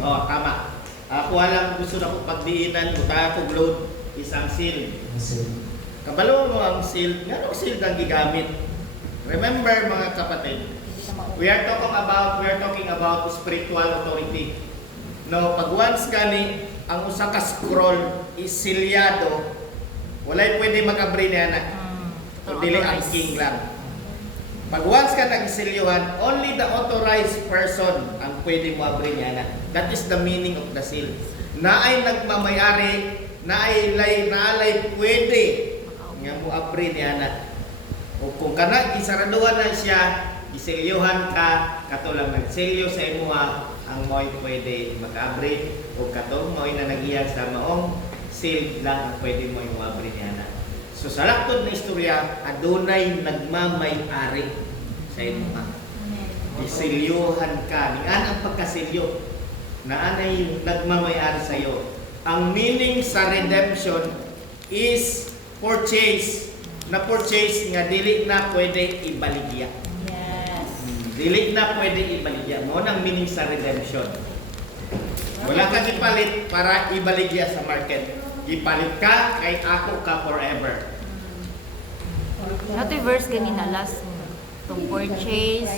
Oh, tama. Ako alam gusto na ko pagdiinan, buta ko load isang seal. Kabalo mo ang seal, nga seal ang gigamit. Remember mga kapatid, we are talking about spiritual authority. No, pag once gani ang usa ka scroll is silyado, walay pwede mag-abri niya na. Dili ang king lang. Pag once ka nag-isilyuhan, only the authorized person ang pwede mo abri niya na. That is the meaning of the seal. Naay nagmamayari, naalay pwede nga mo abri niya na. O kung kana gisaraduhan na siya, isilyuhan ka, katulang nagsilyo sa imuha, ang mo'y pwede maka-abri, o katong mo'y nanagiyag sa maong seal lang ang pwede mo yung abri niya na. So sa laktod na istorya, adunay nagmamay-ari sa imuha. Isilyuhan ka. Nian ang pagkasilyo na anay nagmamay-ari sa iyo. Ang meaning sa redemption is purchase. Na purchase nga dili na pwede ibaligya. Yes. Dili na pwede ibaligya. Mo nang meaning sa redemption. Wala ka gipalit para ibaligya sa market. Ipalit ka, kay ako ka forever. Nato yung verse ganina last itong purchase,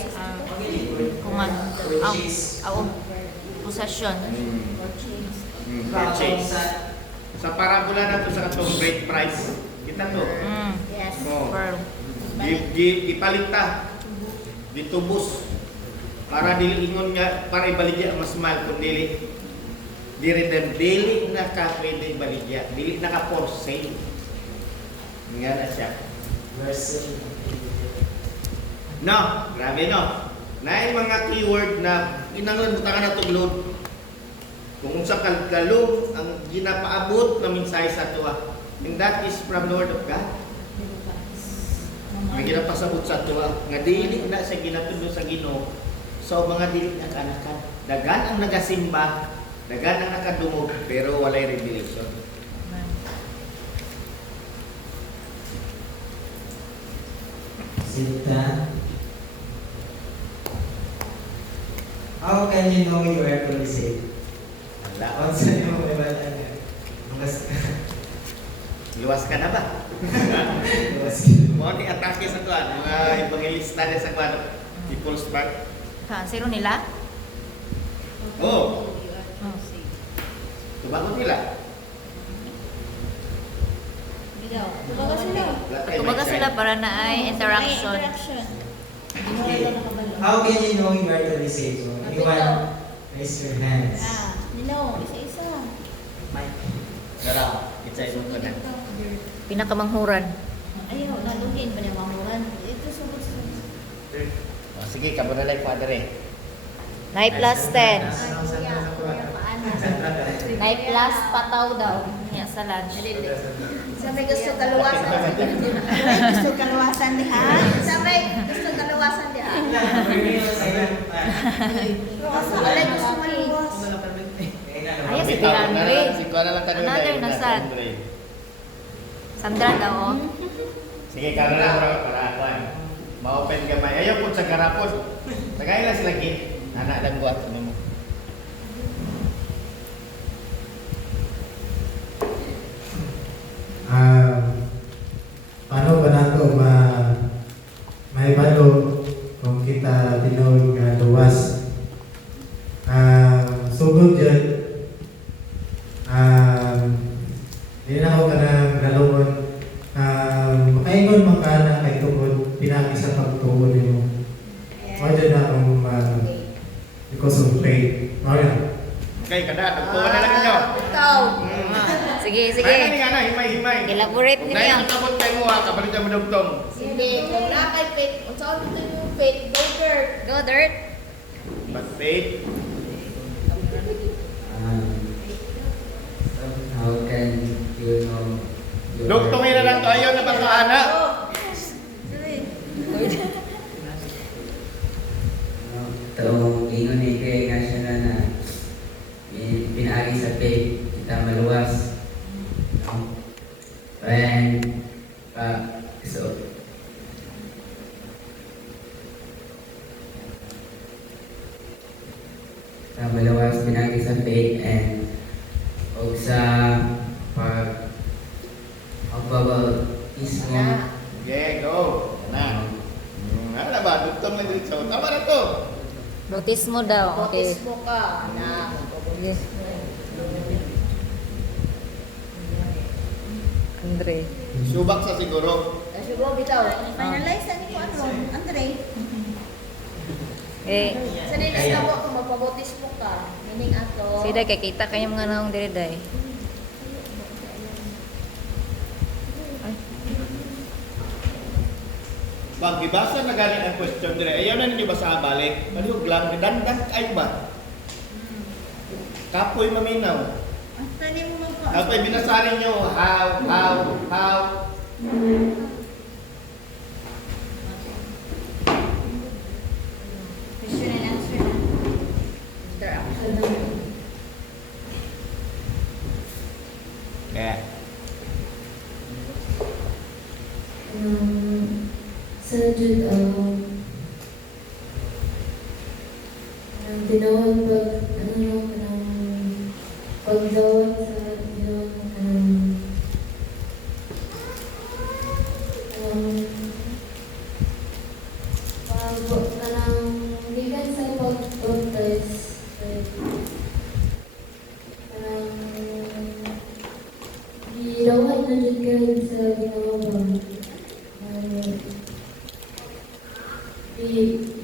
possession. Purchase. Sa parabola na to sa itong great price. Kita to. Yes. Oh. Firm. Ipalit ta. Ditubos. Para dili ingon nga, para ibaligya ang mas mahal kung dili. Dili na ka pwede baligya. Dili na ka for sale. Nga na siya. No, grabe no. Na mga keyword na inanglan butangan na tuglod. Kung sa kalkalog ang ginapaabot na mensahe sa tuwa. And that is from the Word of God. Ang ginapasabot sa tuwa. Nga dili na sa ginatulo sa Ginoo. So mga dili na kanakan. Dagan ang nagasimba. Dagan ang nakadungog, pero walay revelation. Sita. How can you know you are truly saved? Kung saan yung may balaan niya. Luwas ka. Luwas ka na ba? Luwas ka. Mga atake sa kuan, mga evangelista din sa kuan. People's Bank. Zero nila? Oh, Oh, sige. tumagot nila. Bigaw. Tubaga sila. Kumbaga sila para na ay interaction. Interaction. Okay. How can you know you are truly saved? So, anyone, raise your hands. Ah, Nino, isa-isa. Mike. Dara, itay mo ko na. Pinakamanghuran. Ayaw, nalugin pa niya mamuhan. Ito sunod-sunod. Oh, sige, kamo na like father eh. 9 plus 10. Paano? 9 plus pataw daw. Niya sa lunch. Sabi gusto kaluwasan. Sabi gusto kaluwasan diha. Sabi gusto kaluwasan diha. Alay gusto maluwas. Ayos, si Bitaw na Andre. lang, si kuan na lang kanina. Another yun na, nasad. Andre. Sandra daw, oh. Sige, karon na para kuan. Ma-open gamay. Ayaw po sa garapon. Tagay lang sila gate. Anak lang buhat mo. Paano ba nato maibalo kung kita tinuod nga luwas? Sugod dyan, hindi na ako kanang nalungon. Makaingon man ka na kay tungod pinagi sa pagtuon mo. Wala na akong because of faith. Okay. Okay, kada. Nagtuwa na lang ninyo. Ikaw. Sige, Sige. sige. Nga na, himay-himay. Elaborate Kung ninyo. na yung tabot kayo mo ha, kapalit mo dugtong. Sige, kung na kay Faith, kung saan dito yung Faith, go girl. Go, Dirt. But faith, How can you know? dugtongin na lang to. Ayaw na ba sa anak? Taong ingon ni kay nga siya na pinaagi sa faith kita maluwas. No? And so sa maluwas pinaagi sa faith and og sa pagbabautismo. Yeah, go. Na. Ano ba? Dugtong lang dito. Tama na to. Bautismo daw. Okay. Bautismo ka. Na. Yes. Andre. Subak sa siguro. Kasi bro, bitaw. Finalize na ni ko ano, Andre. Eh, Sa dinis na po, kung magpabautismo ka, meaning ato. sida kay kita kanya mga naong diri day. Pag ibasa na galing ang question dire, ayaw na ninyo basa balik. Malihog lang, dandan kayo ba? Kapoy maminaw. Pwede mo Kapoy binasarin nyo, how. Question and answer na. Interaction. Yeah. Sa Jud, ginawan pagdawat sa gikan sa pag-baptize gidawat na Jud kayo sa ginawa ba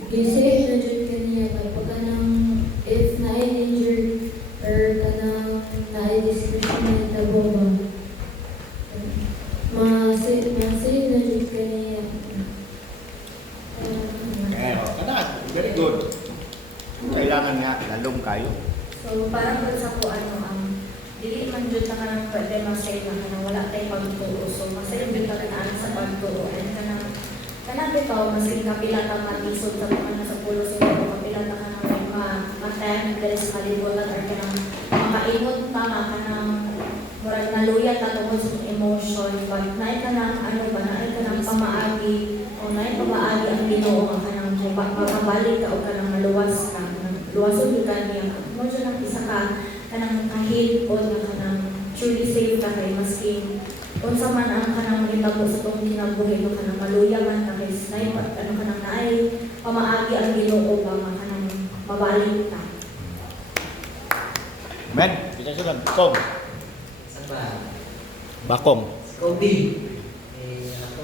i-save na Jud kaniya kapag kanang if na-injured or kanang na-discretion na itabo ba ma-save na Jud kaniya. Kana, very good. Kailangan nga, lalong kayo. So, parang dun sa ko, dili man dun na kanang pwede masay na kanang wala tayong pagtuo. So, masay dun ka na sa pagtuo. And kanang bitaw, masay kapila ka matisod sa mga nasa pulo sa iyo. Kapila ka kanang ma-time dahil sa kalibutan or kanang makaingot ka nga kanang murag naluyat na tungkol sa emotion. But naay ka ng naay ka ng pamaagi o naay pamaagi ang Ginoo nga kanang makabalik ka o kanang maluwas ka. Luwasod ka niya. Mo dyan ang isa ka kanang believe po na kanang truly safe ka kay maski unsa man ang kanang gitabo sa tong kinabuhi mo kanang maluya man ka kay sniper ano kanang naay pamaagi ang Ginoo ba nga kanang mabalik ta. Men, kita sudah bakong. Saan ba? Bakong. Kobe. Ako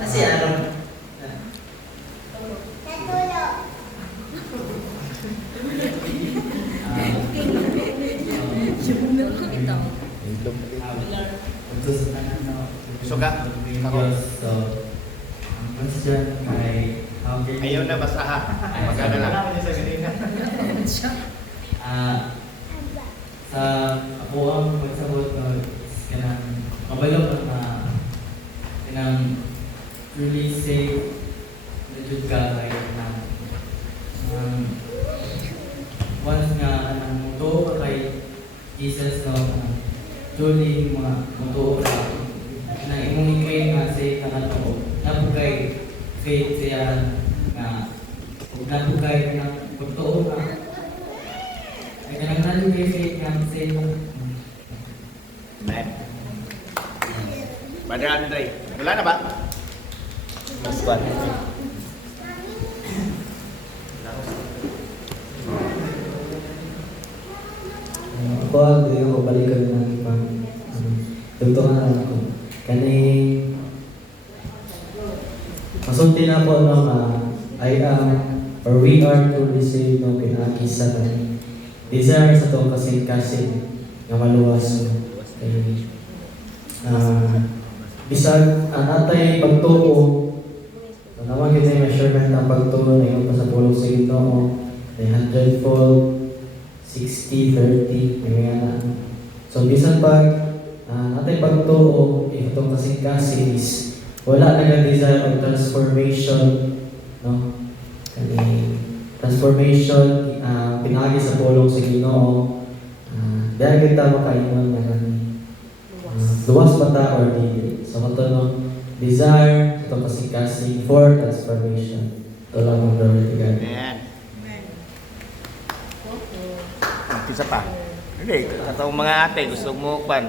kasi ano? Suga. Ako. So, ang question ay how can Ayaw na basaha. Magana lang. Sa ako ang magsabot no kanang kabalo na kanang truly safe na jud ka kay na once nga kanang mutuo ka kay Jesus no kanang truly mutuo ka kanang imong i-claim nga safe ka na to napugay faith siya nga napugay kanang mutuo ka ay kanang nalugay faith nga safe ka. Men. Brother Andre, wala na ba? Last one. Ako ang ko balikan ng pang tugtungan ako. Kani masulti na po no I am or we are to receive no pinagi sa kani. Desire sa to kasing-kasing nga maluwas kay bisag natay pagtuo naman kita measurement ang pagtuo na yung pasapulong sa Ginoo ay 100-fold 60, 30, may nga na. So, bisan pag natin pagtuo, itong kasing-kasing is wala nag-desire of transformation, no? Kani, transformation, pinagi sa pulong sa Ginoo. Dahil kita makaingon na kani, luwas ba ta or di? So, ito no, desire, itong kasing-kasing for transformation. Ito lang ang glory to God. Amen. Isa pa. Hindi, katong mga ate, gusto mo pan.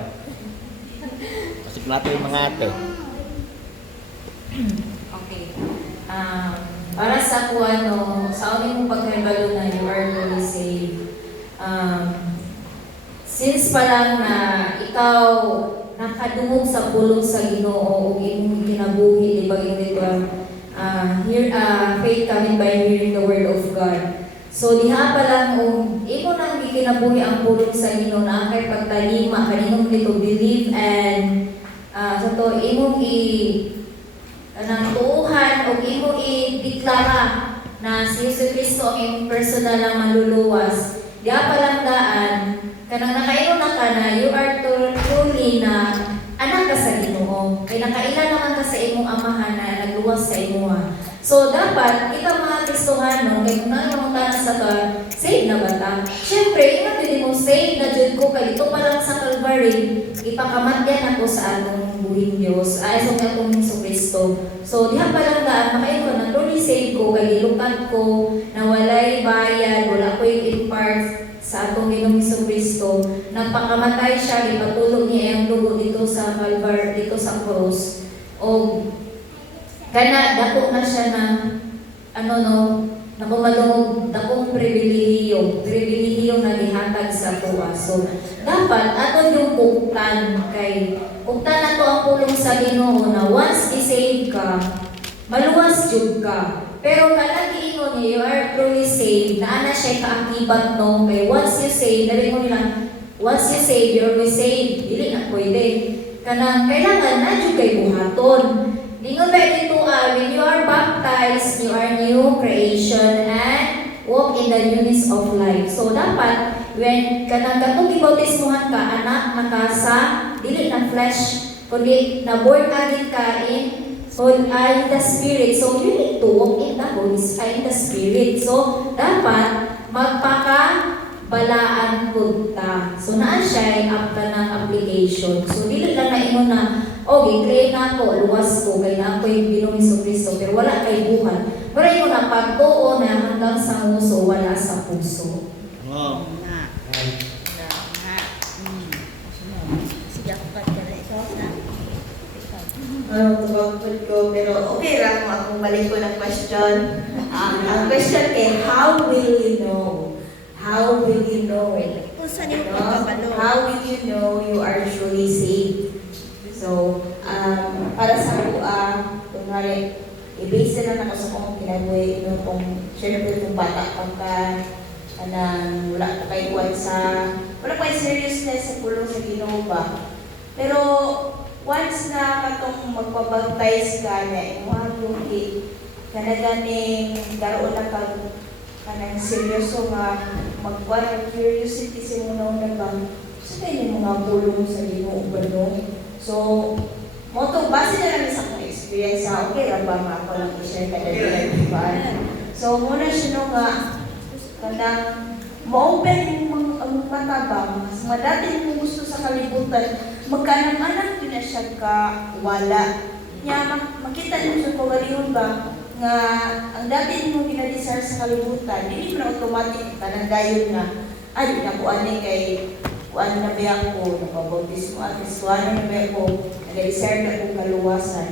Pasik natin yung mga ate. Okay. Para sa ako, sa ulit mong pagkabalo na you are really safe. Since pa lang na ikaw nakadungog sa pulong sa Ginoo o imong kinabuhi, di ba dito, faith coming by hearing the word of God. So diha pa lang imo nang gikinabuhi ang pulong sa Ginoo na kay pagtalima kaninong dito believe and sa to imong nang tuuhan o imo i-deklara na si Yesu Kristo ang imong personal na manluluwas. Diha pa lang daan kanang nakaingon na ka na you are truly na anak ka sa Ginoo. Kay nakailan naman ka sa imong amahan na nagluwas sa imo. So, dapat, kita mga Kristohano, kaya kung nangyamang sa to, save na ba ta? Siyempre, ina pwede mo save na dyan ko, kaya ito pa lang sa Calvary, ipakamatyan ako sa atong buhing Diyos, sa atong Hesus Kristo. So, diha pa lang daan, makain ko na truly save ko, kaya ilukad ko, na walay bayad, wala ko yung impart sa atong Ginoong Hesus Kristo. Nagpakamatay siya, ipatulog niya ang dugo dito sa Calvary, dito sa cross. O, kana dako na siya na nakumalungog dakong pribilehiyo na gihatag sa tuwa. So dapat aton yung kuktan kay kuktan nato ang pulong sa Ginoo na once i-save ka maluwas jud ka. Pero kana giingon niya you are truly saved na ana siya kaakibat no kay once you save dali mo nila once you save you're always saved dili na pwede kanang kailangan na jud kay buhaton. Lingon ba dito when you are baptized, you are new creation and walk in the newness of life. So dapat when kanang katong gibautismohan ka anak nakasa dili na flesh kundi na born again ka in the spirit. So you need to walk in the Holy Spirit, in the spirit. So dapat magpakabalaan pud ta. So naa siya ang application. So dili lang na ingon na giclaim na ako, luwas ko, kaya na ako yung Ginoong Hesus Kristo, pero wala kay buhat. Pero yun na pagtuo na hanggang sa nguso, wala sa puso. Oh. tubagpod ko, pero okay lang kung akong balik ko ng question. Ang question kay, how will you know? How will you know? Kung saan yung No? pagkabalo. How will you know you are truly saved? So, para sa ako, kunwari, i-base na lang ako sa kong kinabuhi, kung syempre kung bata pa ka, wala pa kayo wala pa kayo seriousness sa pulong sa Ginoo ba? Pero, once na katong magpabaptize ka na, imuhang yuki, kanaganing karoon na kanang seryoso nga magkuha ng curiosity sa una ba? Sa kayo yung mga pulong sa Ginoo ba no? So, moto, base na lang sa akong experience sa okay, rabang ako lang i-share kadali ba? So, muna siya no nga, kanang ma-open yung mga mata ba? Mas madati mo gusto sa kalibutan, magkanang-anak yun na siya ka wala. Makita niyo sa kagalihon ba nga ang dati mo ginadesire sa kalibutan, hindi mo na automatic kanang dayon na ay nakuha ni kay kuan na ba ako, napabautis mo at least kuan na ba ako, nag-desire na akong kaluwasan.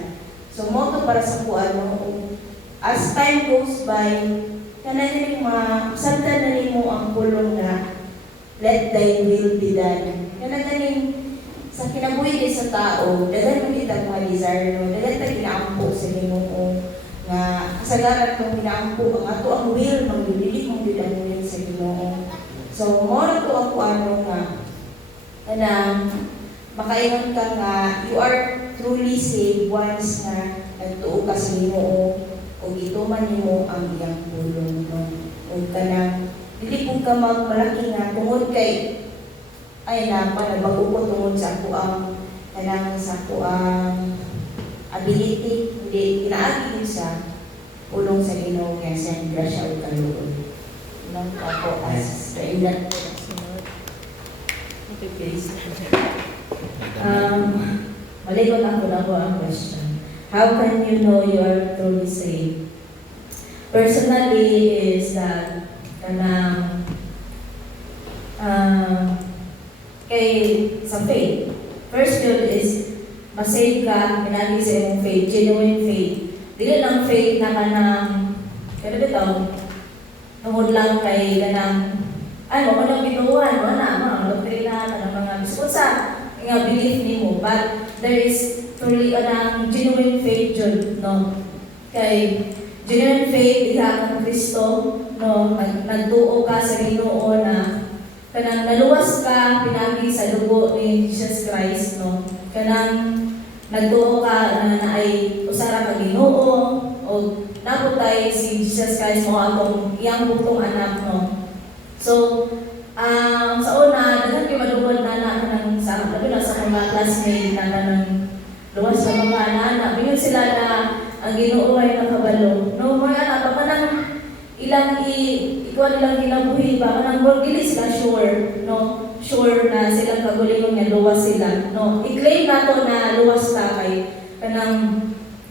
So moto para sa kuan mo, as time goes by, kanang masabta na nimo ang pulong na let thy will be done. Kanang sa kinabuhi din sa tao, dagan mo kita mga desire no, dagan ta ginaampo sa Ginoo nga kasagaran kung ginaampo ang ato ang will magdili mong will sa Ginoo. So mo na to ako nga kanang makaingon ka nga you are truly saved once na nagtuo ka sa Ginoo o gituman nimo ang iyang pulong no. O kanang dili pud ka magmalaki nga tungod kay ay na panabago ko tungod sa ako ang kanang sa ako ang ability hindi kinaagi sa pulong sa Ginoo kaya sa grasya o kaluoy. Nang ako as kailan ko sunod. Malingon ako na ko ang question. How can you know you are truly saved? Personally is that kanang kay sa faith. First yun is masave ka, pinagi sa imong faith, genuine faith. Dili lang faith na kanang kada bitaw tungod lang kay kanang ay mo nang binuwan, wala mga doktrina kanang mga biskusa nga belief nimo, but there is truly kanang genuine faith jud no. Kay genuine faith diha kang Kristo no, nagtuo ka sa Ginoo na kanang naluwas ka pinagi sa dugo ni Jesus Christ no. Kanang nagtuo ka na naay usara ka Ginoo o naputay si Jesus Christ mo atong iyang butong anak no. So sa una daghan kay madungod na kanang sa labi na sa mga classmate na kanang luwas sa mga anak bingon sila na ang Ginoo ay nakabalo no. Mga anak pa kanang ilang ikuan nilang kinabuhi ba kanang wag dili sila sure no, sure na silang kagulingon nga luwas sila no. I-claim nato na luwas ta kay kanang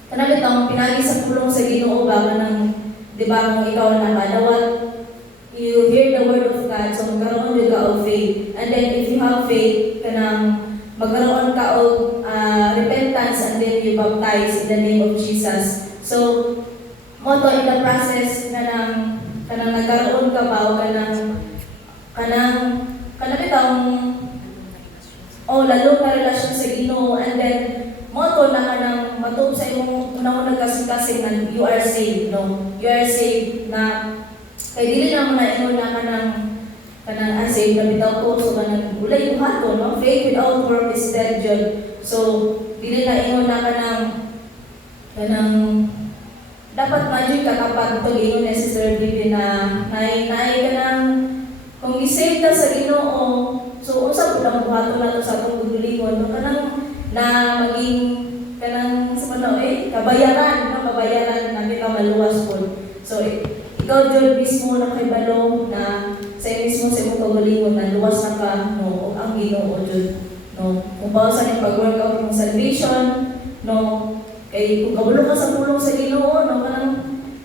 bitong pinagi sa pulong sa Ginoo ba kanang di ba kung ikaw na kadawat you hear the word of God so magkaroon jud ka og faith, and then if you have faith kanang magkaroon ka og repentance, and then you baptize in the name of Jesus. So moto in the process kanang nagkaroon ka ba o kanang bitong lalo na relasyon sa Ginoo, and then moto na kanang matub sa imong unang nagkasing-kasing na you are saved no. You are saved na kay dili na mo na ingon na kanang saved na bitaw ko so kanang ulay buhaton no. Faith without work is dead jud. So dili na ingon na kanang dapat majud ka kapag tulingon ni Sister Bibi na nay kanang kung i-save ta sa Ginoo so unsa pud ang buhaton nato sa atong gulingon no kanang na maging kanang sa kabayaran na kita maluwas pud. So ikaw jud mismo na kay balo na sa mismo sa imong kagalingon na luwas na ka no ang Ginoo jud no. Kung pausa ni pag-workout ng salvation no, kay kung kabulo ka sa pulong sa Ginoo no kanang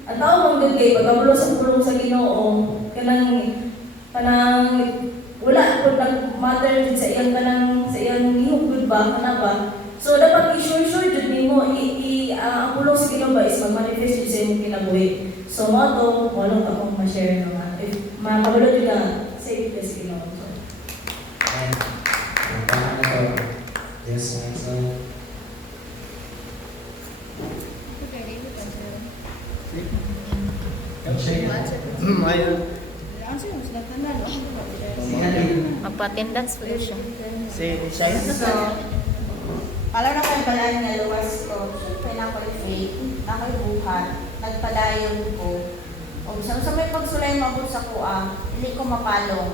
ang tao mong gud kay pagkabulo sa pulong sa Ginoo kanang wala pud nag-matter jud sa iyang ihugod ba kana ba. So dapat i-sure jud nimo goal ba is mag-manifest yun sa imong kinabuhi. So, mo to, walong akong ma-share no nga. If makabalo yun na, save this, you know. So, And, paano to? Yes, so, Ayun. Magpa-attendance po siya. Si Shai. So, alam na kayo balaan nga luwas ko, syempre na ako'y faith, na ako'y buhat, nagpadayon ko. O sa may pagsulay mabot sa kuha, hindi ko mapalong.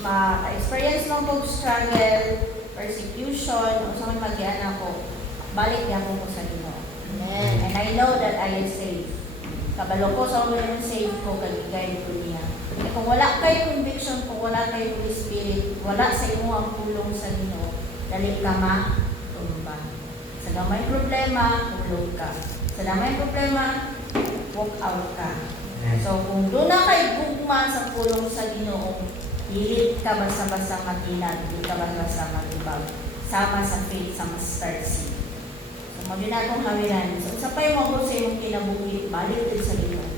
Ma-experience ng pag-struggle, persecution, o sa may mag-ian ako, balik niya ko sa Ginoo. And I know that I am safe. Kabalo ko sa mga safe ko, kaligay ko niya. E kung wala kayo conviction, kung wala kayo Holy Spirit, wala sa imo ang tulong sa Ginoo, dali ka tumba. Sa damay problema, tulog ka. Sa damay problema, walk out ka. So kung doon na kayo gugma sa tulong sa Ginoo, hilit ka basta-basta matinag, hindi ka basta matibag. Sama sa faith, sa mustard seed. So maginagong hawiran. So sa pa'y mabot sa iyong kinabuhi, balik din sa Ginoo.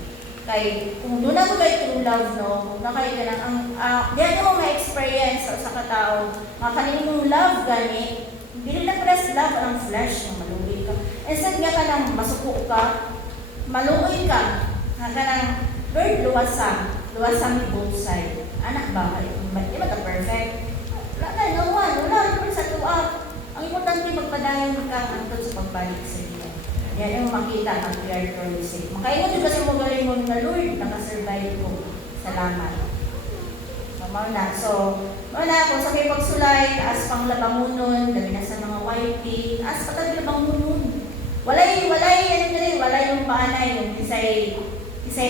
Kay kung doon ako kay true love, no, kung na kayo ganang diyan mo ma-experience sa katao, makalimong love gani, hindi na press love ang flesh ng maluwi ka. Instead nga ka nang masuko ka, maluwi ka, nga ka nang bird luwasang ni both side. Anak ba, di ba ta perfect? Wala naman sa tuwa. Ang importante magpadayon ka hangtod sa pagbalik sa Ginoo. Yan yung makita ng prayer promise. Makaingon din kasi mo galing mo na Lord, nakasurvive ko. Salamat. Mamaw na. So, wala ako sa may pagsulay, taas pang labangunon, labi na sa mga white, taas patag labangunon. Walay yung paanay, yung isay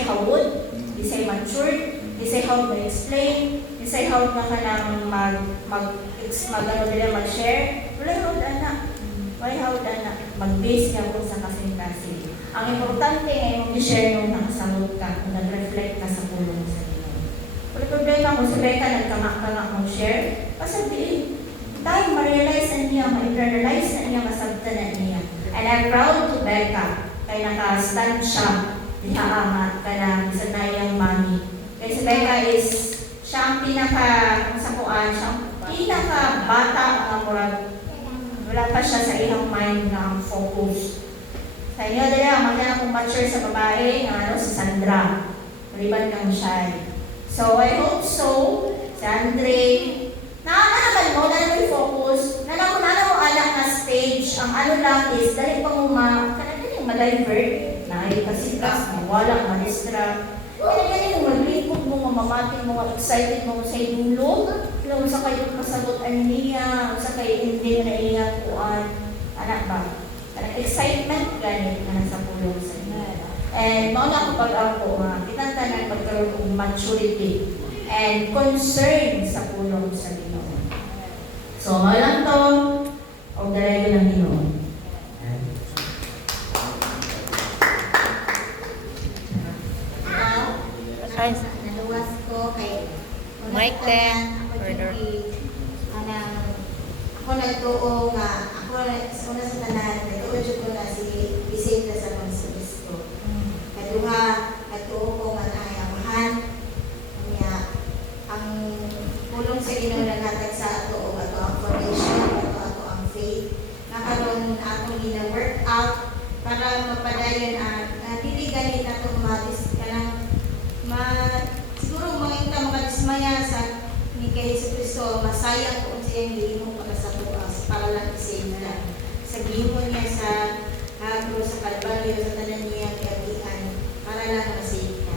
hawod, isay matured, isay hawod na explain, isay hawod na ka nang mag-share. Walay hawod anak. Walay hawod anak. Mag-base niya po sa kasing-kasing. Ang importante ay mag-share nung nakasamot ka, kung nag-reflect ka sa pulong sa Ginoo. Wala problema kung sabay ka nagkamak-kamak mong share, pasabihin. Tayo ma-realize na niya, ma-internalize na niya, masabta na niya. And I'm proud to Becca, kay naka-stand siya, diha-amat ka na sa nayang mami. Kaya si Becca is, siya ang pinaka-sakuan, siya ang pinaka-bata ang murag. Wala pa siya sa ilang mind na ang focus. Sa inyo, dila, magkana kong mature sa babae, si Sandra. Maliban kang shy. So, I hope so. Si Andre, naman mo, na naman focus. Na mo anak na stage. Ang ano lang is, dahil pang kanagin yung ma-divert. Nakikasikas, mawala, ma-distract. Kanagin yung maglipot mo, mamamating mo, excited mo sa inulo. Kung sa kayo masagot ang niya, sa kayo hindi na iyakuan, anak ba? Parang excitement ganit na nasa pulong sa inyo. And mauna ko pag-ako, kitantanan pagkaroon ng maturity and concern sa pulong sa Ginoo. So, malang to, o dalayo ng Ginoo. Naluwas ko kay Mike Ten. Ako nagtuo nga, ako sa una sa tanan, nagtuo ko na si Bisita sa mga sa Kristo. Kaduha, nagtuo ko nga na ayamahan. Ang pulong sa Ginoo naghatag sa ato o ato ang foundation, ato ang faith. Nakaroon akong gina-work out para mapadayon ang titiganin na itong siguro mga makadismaya sa ni kay Jesu Kristo, masaya ko siya yung gihimo para sa tuas, para lang isave na. Sa gihimo niya sa agro, sa kalbaryo, sa tanan niya kagian, para lang masave ka.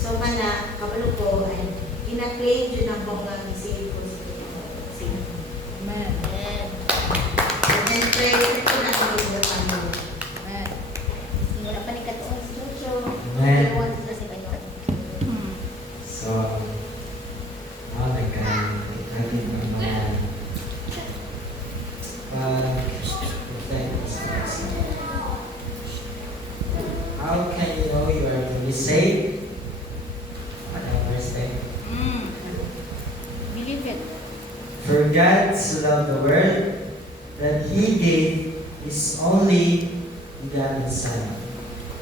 So, mana, kabalo ko, ay ina-claim yun ang bonggang isave ko sa Ginoo. Amen. And praise ko na kami sa Panginoon. Amen. Wala pa ni katuon si Jojo. Amen. So, how can you know you are to be saved? Verse 10. Believe it. For God so loved the world that He gave His only begotten Son,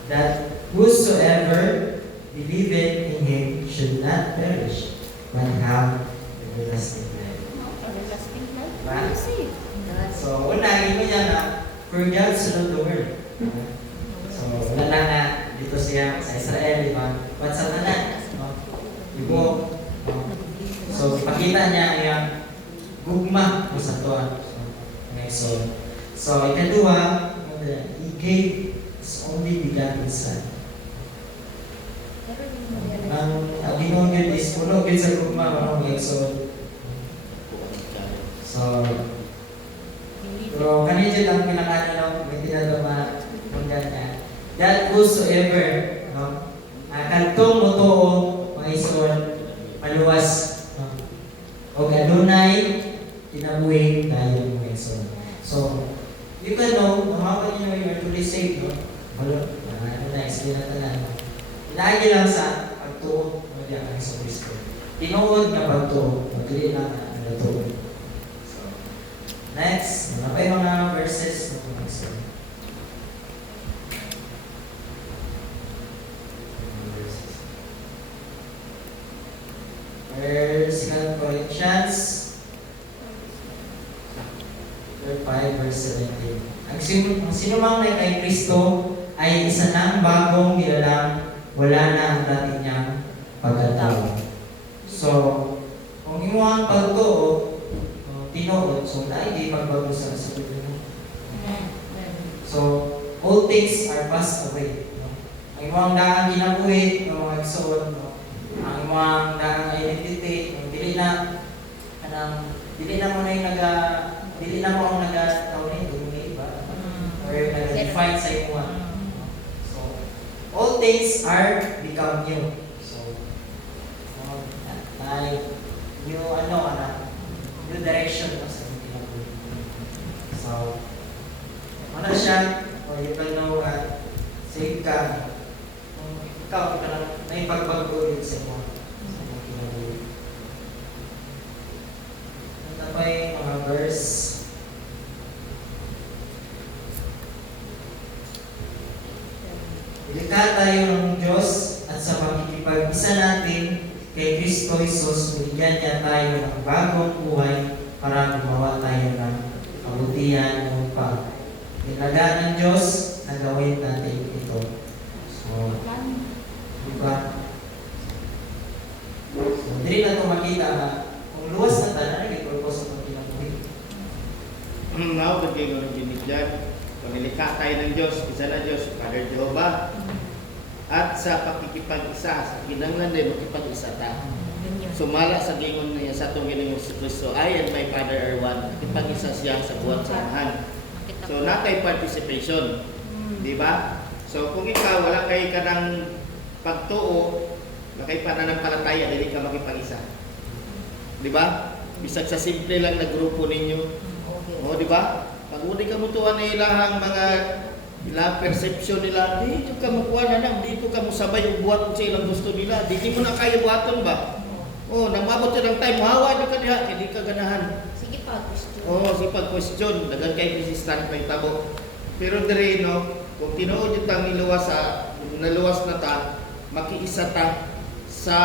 that whosoever believeth in him should not perish, but have everlasting life. Everlasting life. Diba? See. So, unahin mo niya na, for God so loved the world. So, wala lang na dito siya sa Israel, di ba? But sa tanan, no? Ibo. So, pakita niya yung gugma mo sa tuwa. So, ikadua, He gave His only begotten Son. Ang Ginoo gyud is puno gyud sa gugma marong Exod. So, pero kanina dyan ang pinakano, may tinatama ng ganyan. That whosoever, no, kantong motuo, mga ison, maluwas, no, o adunay, tinabuhi tayo mga ison. So, you can know, how can you know you are truly saved, no? Malo, ano na, explain na tanan. Ilagi lang sa pagtuo, no, diyan ang Iso Cristo. Tinuod nga pagtuo, magli lang na natuo. Next, ano pa yung mga verses na pumasok? Verse 2 Corinthians 5 verse 17. Ang sinumang na kay Kristo ay isa ng bagong nilalang, wala na ang dati niyang pagkatao. So, kung imo ang pagtuo, tinuod, so na hindi magbago sa sabi mo. So, all things are passed away. No? Ang imong daang ginabuhi, no, magsuot, no? Ang imong daang identity, no? Dili na mo na yung dili na mo ang tawag na iba, or nag-define sa imo. So, all things are become new. So, new new direction no, sa mga ginagawa. So, ano siya, o you can know save ka, kung ikaw ka lang, may pagbago ulit sa mga ginagawa. Ano pa yung mga verse? Ilikha tayo ng Diyos at sa pakikipag-isa natin kay Kristo Jesus, binigyan niya tayo ng bagong buhay para gumawa tayo ng kabutihan upang nilaga ng Diyos na gawin natin ito. So, diba? So, hindi na ito makita na kung luwas na tayo, naging-purpose ng pagkinabuhi. Now, pag kayo ng binigyan, kung nilikha tayo ng Diyos, isa na Diyos, Father Jehovah, at sa pakikipag-isa, sa kinanglan din, makipag-isa ta. Sumala sa gingon niya sa itong Ginoong si Kristo, I and my Father are one. Makipag-isa siya sa buwan samahan. So, natay participation. Di ba? So, kung ikaw, wala kay ka ng pagtuo, wala kay pananampalataya, hindi ka makipag-isa. Di ba? Bisag sa simple lang na grupo ninyo. O, di ba? Pag hindi ka mutuan na ilahang mga perception nila, dito ka makuha na lang, dito ka musabay yung buhat sa ilang gusto nila. Di mo na kaya buhaton ba? Oh, namabot yun ang time, hawa nyo ka diha, hindi ka ganahan. Sige pa, question. Oh, sige pag-question, dagan kayo resistant may tabo. Pero diri, no, kung tinuod yung tang naluwas na ta, makiisa ta sa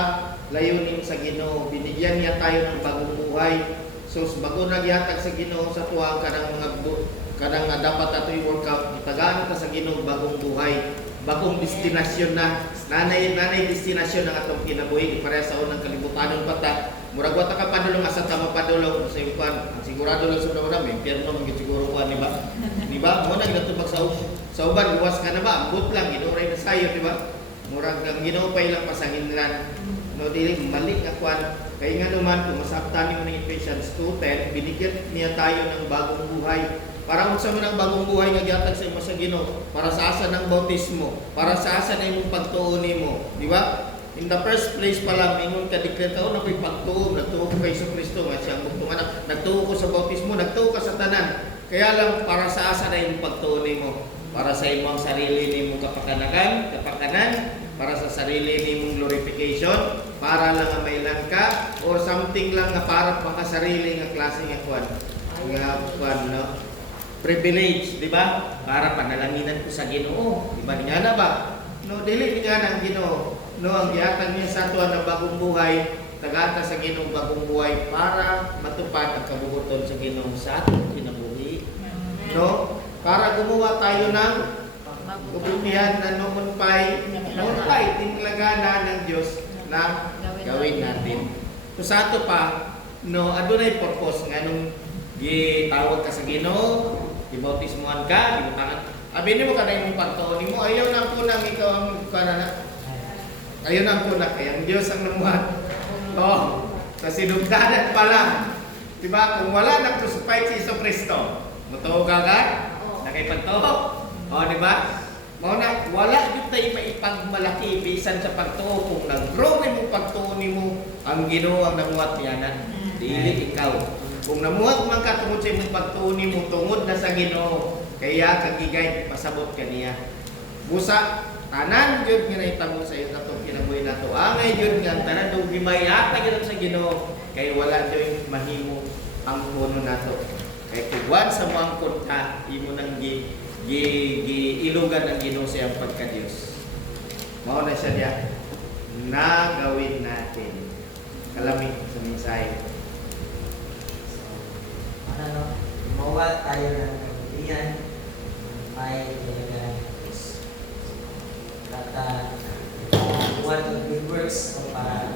layunin sa Ginoo. Binigyan niya tayo ng bagong buhay. So, bago nagyatag sa Ginoo sa tuwa, kanang dapat ato i-workout, itagaan ta sa Ginoo bagong buhay, bagong destinasyon na. Nanay destinasyon ng atong kinabuhi, para sa unang kalibutanon pata. Murag wata ka padulong asa ta mapadulong sa impan. Sigurado lang sa una may impyerno magit siguro ko di ba? Di ba? Mo na ginatubag sa uban, luwas ka na ba? Ambot lang ginuray na sayo, di ba? Murag ang Ginoo pa ilang pasanginlan. No, dili mali nga kwan. Kaya nga naman kung masabtan mo ng Ephesians 2:10, binigyan niya tayo ng bagong buhay. Para unsa man ang bagong buhay nga gihatag sa imo sa Ginoo, para sa asa ng bautismo, para sa asa na imong pagtuo nimo, di ba? In the first place pa lang ingon ka declare ka na ko'y pagtuo, nagtuo ko kay Kristo nga siyang bugtong anak, nagtuo ko sa bautismo, nagtuo ka sa tanan. Kaya lang para sa asa na imong pagtuo nimo, para sa imong sarili nimong kapakanan, para sa sarili nimong glorification, para lang nga mailan ka or something lang nga para makasarili nga klase nga kwan. Nga kwan, no? privilege, di ba? Para panalanginan ko sa Ginoo. Di ba nga na ba? No, dili nga ng Ginoo. No, ang gihatag niya sa ato ng bagong buhay, tagata sa Ginoo bagong buhay para matupad ang kabubuton sa Ginoo sa atong kinabuhi. No? Para gumawa tayo ng kabutihan na numunpay tinglagana ng Diyos na gawin natin. So sa ato pa, no, adunay purpose nga nung gitawag ka sa Ginoo, gibautismuhan ka, gibutangan. Abi nimo kada imong pagtuon nimo, ayaw nang kunang ikaw ang kanana. Ayaw nang kunang kay ang Dios ang namuhat. Oh, sa sinugdanan pa lang. Diba? Kung wala nang crucified si Jesucristo, mutuo ka ka? Nakipagtuo. Oh, diba? Mao na wala gyud tay maipagmalaki bisan sa pagtuo kung nag-grow nimo pagtuo nimo ang Ginoo ang namuhat niyanan. Dili ikaw. Kung namuhat man ka tungod sa imong pagtuo nimo tungod na sa Ginoo, kaya kagigay pasabot kaniya. Busa tanan gyud nga nahitabo sa iyo natong kinabuhi nato. Angay gyud nga tanan dug gimayata gyud sa Ginoo kay wala gyud mahimo ang puno nato. Kay kuwan sa mga kunta imo nang ilugan ang Ginoo sa iyang pagka-Dios. Mao na siya diya na gawin natin. Kalami sa mensahe. Ano, gumawa tayo ng kabutihan, may dalagaan ng Diyos. At buwan ng good works para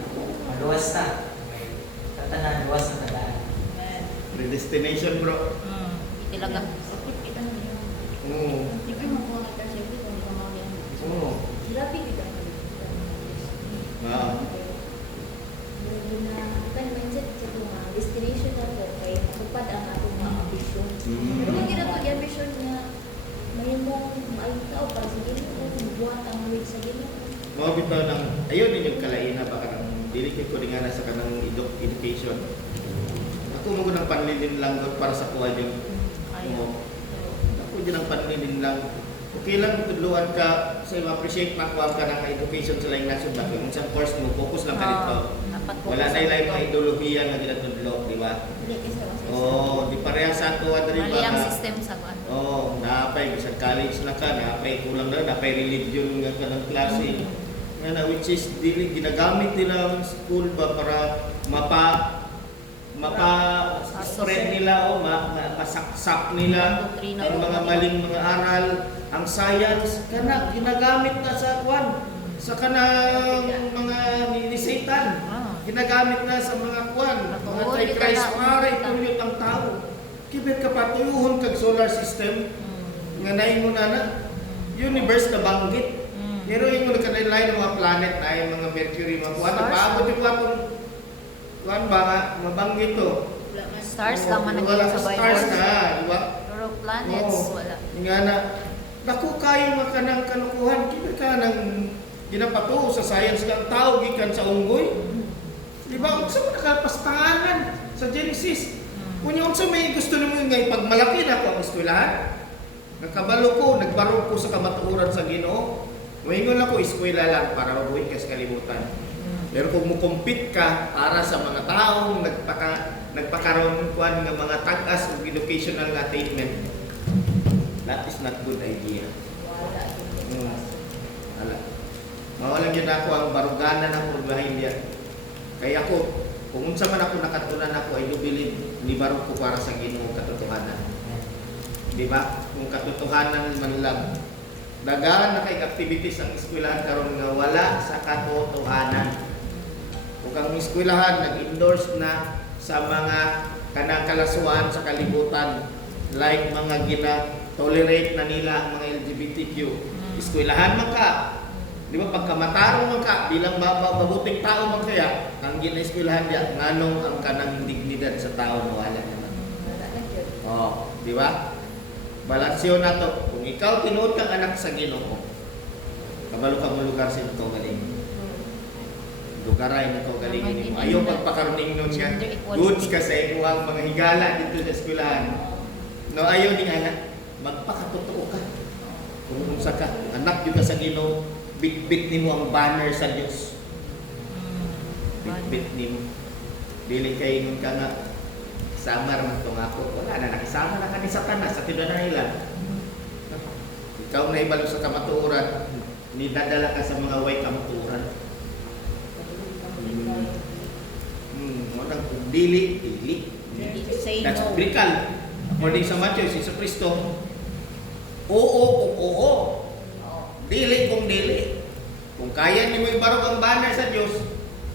maluwas na. Tatanan, luwas na tagaan. Predestination, bro. Talaga. Oo. Hindi mo po nagkasipin kung pamagyan. Oo. Grabe kita. Ah. Kan mindset sa mga destination na po kay matupad ang atong mga ambisyon. Pero kung ginagawa yung ambisyon niya, may mong maayutaw para sa Ginoo, buhat ang ulit sa Ginoo. Mao bitaw nang ayon din yung kalaina pa kanang dili ko rin nga sa kanang education. Ako mo nang panlilin lang para sa kuha yung ako din ang panlilin lang. Okay lang tudluan ka sa appreciate makuha ka ng education sa laing nasod ba kung sa course mo focus lang ka dito. Wala na ilay mga ideolohiya nga ginatudlo, di ba? Oh, di pareha sa ato adri ba? Mali ang system sa kuan. Oh, napay sa college na ka, napay kulang na, napay religion nga kanang klase. Nga na which is dili ginagamit nila ang school ba para spread nila o masaksak nila ang mga maling mga aral, ang science kana ginagamit na sa kwan sa kanang mga ni Satan. Ginagamit na sa mga kwan, mga anti-Christ para ituyot ang tao. Kibet ka patuyuhon kag solar system nga nain mo na universe na banggit. Pero yung mga kanilay ng mga planet na yung mga Mercury, mga kuwan, napaabot yung atong kuwan ba nga, mabanggit to. Stars lang man Wala sa sa Bible. stars na, di ba? Pero planets, Oo. wala. Nga na, naku kayo mga kanang kalukuhan, kibet ka nang ginapatuo sa science ka, tao gikan sa unggoy. Di ba? Kung saan mo nakapastangan sa Genesis? Kung yung sa may gusto naman nga ipagmalaki na ako ang eskwelahan, nagkabalo ko, nagbaro ko sa kamatuoran sa Ginoo, moingon ako eskwela lang para mabuhay ka sa kalibutan. Pero kung mo-compete ka para sa mga taong nagpakaroon kuan ng mga tag-as o educational attainment, that is not good idea. Wala. Mawalan yun ako ang baruganan ng pagbahin diyan. Kaya ako, kung unsa man ako nakatunan ako, I do believe libarog ko para sa Ginoo katotohanan. Di ba? Kung katotohanan man lang, dagaan na kay activities ang eskwelahan karon nga wala sa katotohanan. Kung ang eskwelahan nag-endorse na sa mga kanang kalasuan sa kalibutan, like mga gina-tolerate na nila ang mga LGBTQ, eskwelahan man ka. Di ba pagkamatarong man ka bilang mabuting tao man kaya ang gina-eskwelahan diya nganong ang kanang dignidad sa tao nawala naman. Oh, di ba? Balansyo na to. Kung ikaw tinuod kang anak sa Ginoo, kabalo ka mo lugar sa ito galing. Lugaray na to galing mo. Ayaw pagpakaroning nun nga. Goods ka sa ikuhang mga higala dito sa eskwelahan. No, ayaw ni anak. Magpakatotoo ka. Kung sa ka, anak yun ka sa Ginoo, bit-bit ni mo ang banner sa Diyos. Bit-bit ni mo. Dili kayo nun ka nga nakisama naman itong ako. Wala na, nakisama na ka ni Satanas sa tinuan na nila. Ikaw na ibalo sa kamatuoran, nidadala ka sa mga way kamatuoran. Walang dili. Say That's no. biblical. According sa Matthew, si Kristo, oo kung oo. Dili kung dili. Kung kaya ni mo ibarog ang banner sa Diyos,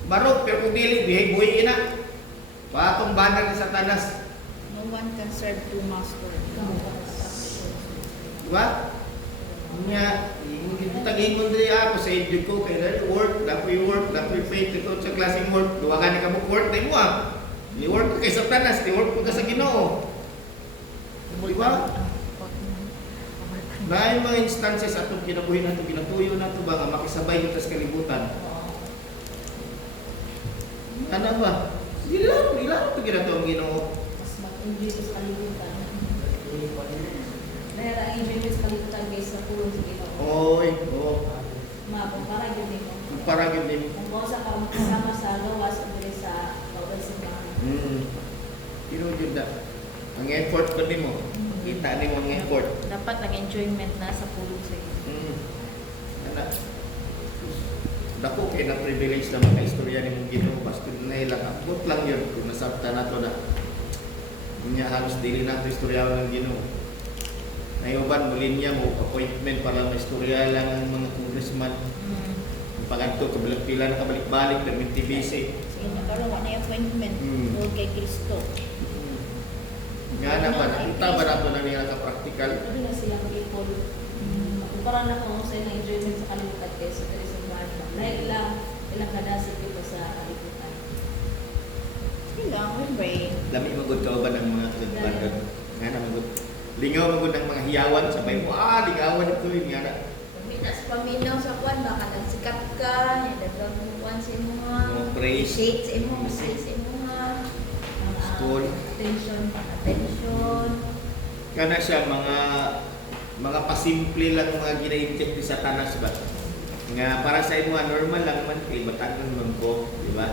barog, pero kung dili, buhay-buhay na. Patong banner ni Satanas. No one can serve two masters. Diba? Nga, tagin mo din ako sa edyo ko, kaya work, dapoy faith, ito sa klaseng work. Duwa ka na ka mo work, di mo I-work ka kay Satanas, i-work ka sa Ginoo. Diba? Dahil mga instances atong kinabuhi nato, ginatuyo nato ba nga makisabay kita sa kalibutan. Ano ba? Dilaro ito ginato ang Ginoo. Mas mag-enjoy ko sa kalibutan. Dahil ang enjoy ko sa kalibutan based sa tulong sa Ginoo. Oy, oo. Kumpara yun din mo. Kumpara yun din. Kung sa kasama sa gawas o dili sa bawal sa mga. Pero yun na. Ang effort ko din mo. Kita din mo ang effort. Dapat nag-enjoyment na sa pulong sa iyo. Ano? Dako kay na privilege na maka-istorya ni mong Ginoo. Basta na ilang abot lang yun. Kung nasabta na to na. Niya halos dili na ito istorya ng Ginoo. Nayuban mo linya mo appointment para ma-istorya lang ang mga congressman. Paganto kabilang-pila na kabalik-balik ng TBC. So, nagkaroon na yung appointment doon kay Kristo. Nga naman, nakita ba nato na niya ka-practical? Ano na silang people. Kumpara na kung sa yung enjoyment sa kalibutan kaysa dili sa mga. Dahil ilang kadasig dito sa kalibutan. Sige lang, we'll pray. Lami magod ka ba ng mga kagbandan? Nga na magod. Lingaw magod ng mga hiyawan. Sabay mo, lingawan ito yun nga na. Pamina sa paminaw sa kwan, baka nagsikat ka, nadagang mo kwan sa mga Mga praise. shades sa imo, shades sa imo nga. School. Attention. Kana siya mga pasimple lang mga gina-inject ni Satanas ba? Nga para sa imo normal lang man kay batagan man ko, di ba?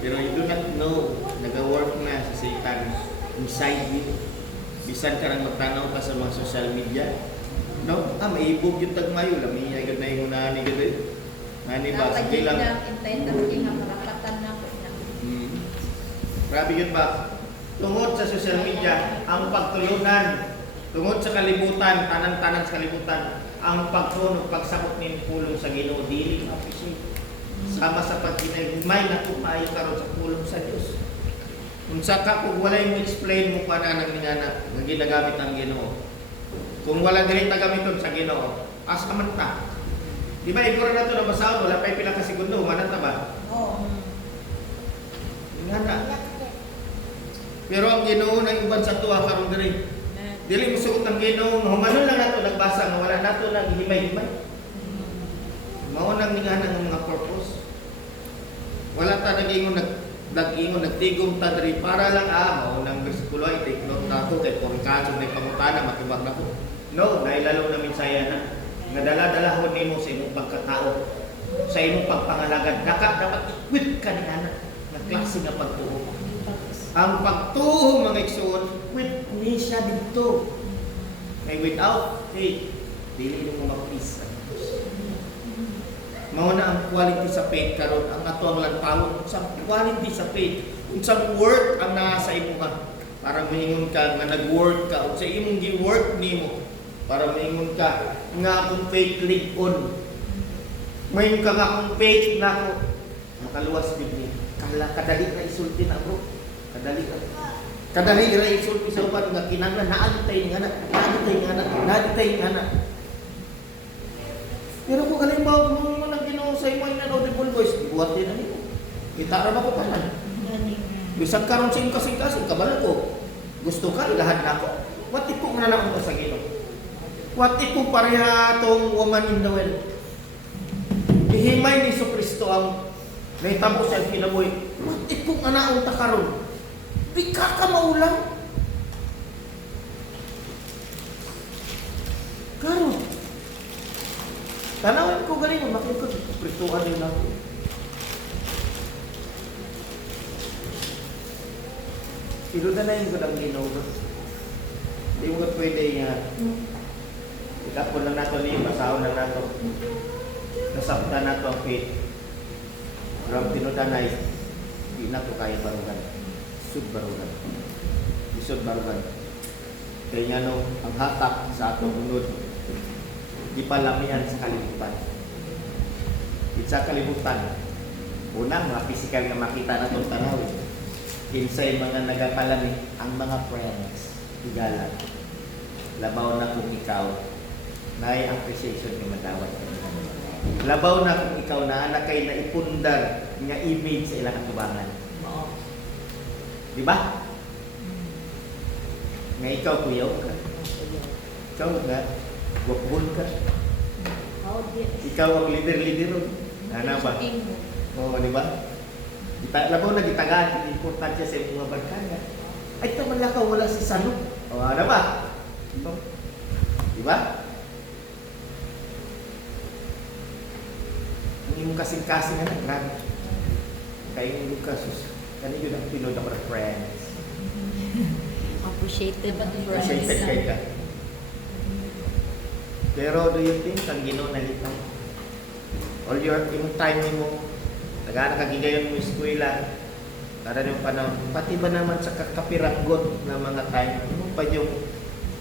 Pero you do not know naga-work na si Satan inside you. Bisan ka nang magtanaw ka sa mga social media. No? Maibog yung tagmayo. Lami agad na yung unahan ni gano'n. Nani ba? Sige lang. Intay talaga nga marakatan na ako na. Grabe yun ba? Tungod sa social media, ang pagtulunan, tungod sa kalibutan, tanan-tanan sa kalibutan, ang pagtunog, pagsabot ng pulong sa Ginoo, dili appreciate. Sama sa pagkinahimay na tumayo karon sa pulong sa Dios. Kung sa ka, kung wala yung explain mo pa na ng nga ginagamit ang Ginoo. Kung wala dili gamiton sa Ginoo, asa man ta. Di ba igor na to na basahon, wala pa pila ka segundo, manata ba? Oo. Nga na. Pero ang Ginoo na iban sa tuwa karon diri. Dili mo suot ang Ginoo, humanon lang nato nagbasa nga wala nato naghimay-himay. Mao nang ningana ng mga purpose. Wala ta nag-ingon nagtigom ta diri para lang mao nang bersikulo ay take note nato kay porkado na pangutana matibag na ko. No, nailalo na minsaya na. Nga dala-dalahon nimo sa imong pagkatao, sa imong pagpangalagad. Dapat equip ka ni anak nga klase nga pagtuo. Ang pagtuo mga igsoon, equip ni siya dito. Kay without faith, dili mo mapis. Mao na ang quality sa faith karon ang ato ang lantawon sa quality sa faith. Unsang work ang naa sa imo ka para moingon ka nga nag-work ka unsa imong gi-work nimo para moingon ka nga akong faith lig-on. Moingon ka nga akong faith nako makaluwas gid ni. Kadali na isulti na bro. Kadali ra isulti sa uban nga kinahanglan naagtay nga na. Pero kung kalimbawa mo nang Ginoo sa imo na audible voice, ibuhat din ani ko. Kita ra ba ko panan? Bisag karon sing-kasing kabalo ko. Gusto ka ilahad na ako. What if ko na naon sa Ginoo? What if ko pareha tong woman in the well? Ihimay ni Kristo ang nahitabo sa kinabuhi. What if ko naon ta karon? Di ka maulang. Karon tanawin ko galing, makikot, prituan din ako. Pinudanayin ko ng Ginoo. Hindi mo ka pwede nga. Ikapon lang nato ni basahon lang nato. Nasabta nato ang faith. Pero ang pinudanay, hindi na to kaya barugan. Isud barugan. Isud barugan. Kaya nga no, ang hatak sa atong unod, di palamihan sa kalibutan. Sa kalibutan, unang mga physical na makita na itong tanawin. Kinsay mga nagapalami, ang mga friends, higala. Labaw na kung ikaw, naay appreciation ni madawat. Labaw na kung ikaw na anak kay naipundar nga image sa ilang atubangan. Di ba? Nga ikaw kuyaw ka. Ikaw nga, wakbol ka. Ikaw ang leader-leader. Ano ba? Oo, di ba? Labaw na gitagaan, importansya sa mga barkada. Ay, ito malakaw, wala si Sano. O, ano ba? Di ba? Ang imong kasing-kasing na grabe. Kaya yung Lucasus, kanina yun ang pinod ng mga friends. Appreciated ang Appreciated kayo ka. Pero do you think ang Ginoo nalitaw? All your yung time mo, nagana ka gigayon mo eskwela, para yung panahon, pati ba naman sa kakapiranggot ng mga time, mo pa yung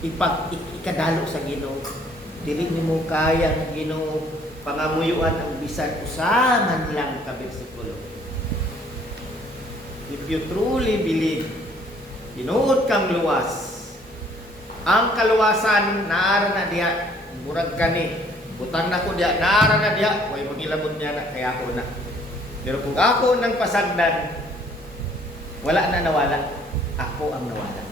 ikadalo sa Ginoo. Dili nimo kaya ng Ginoo pangamuyuan ang bisan usaman lang ka bersikulo. If you truly believe, tinuod kang luwas, ang kaluwasan naara na diya, murag kani, butang na ko diya, naara na diya, huwag magilabot niya na, kaya ako na. Pero kung ako nang pasagdan, wala na nawala, ako ang nawala.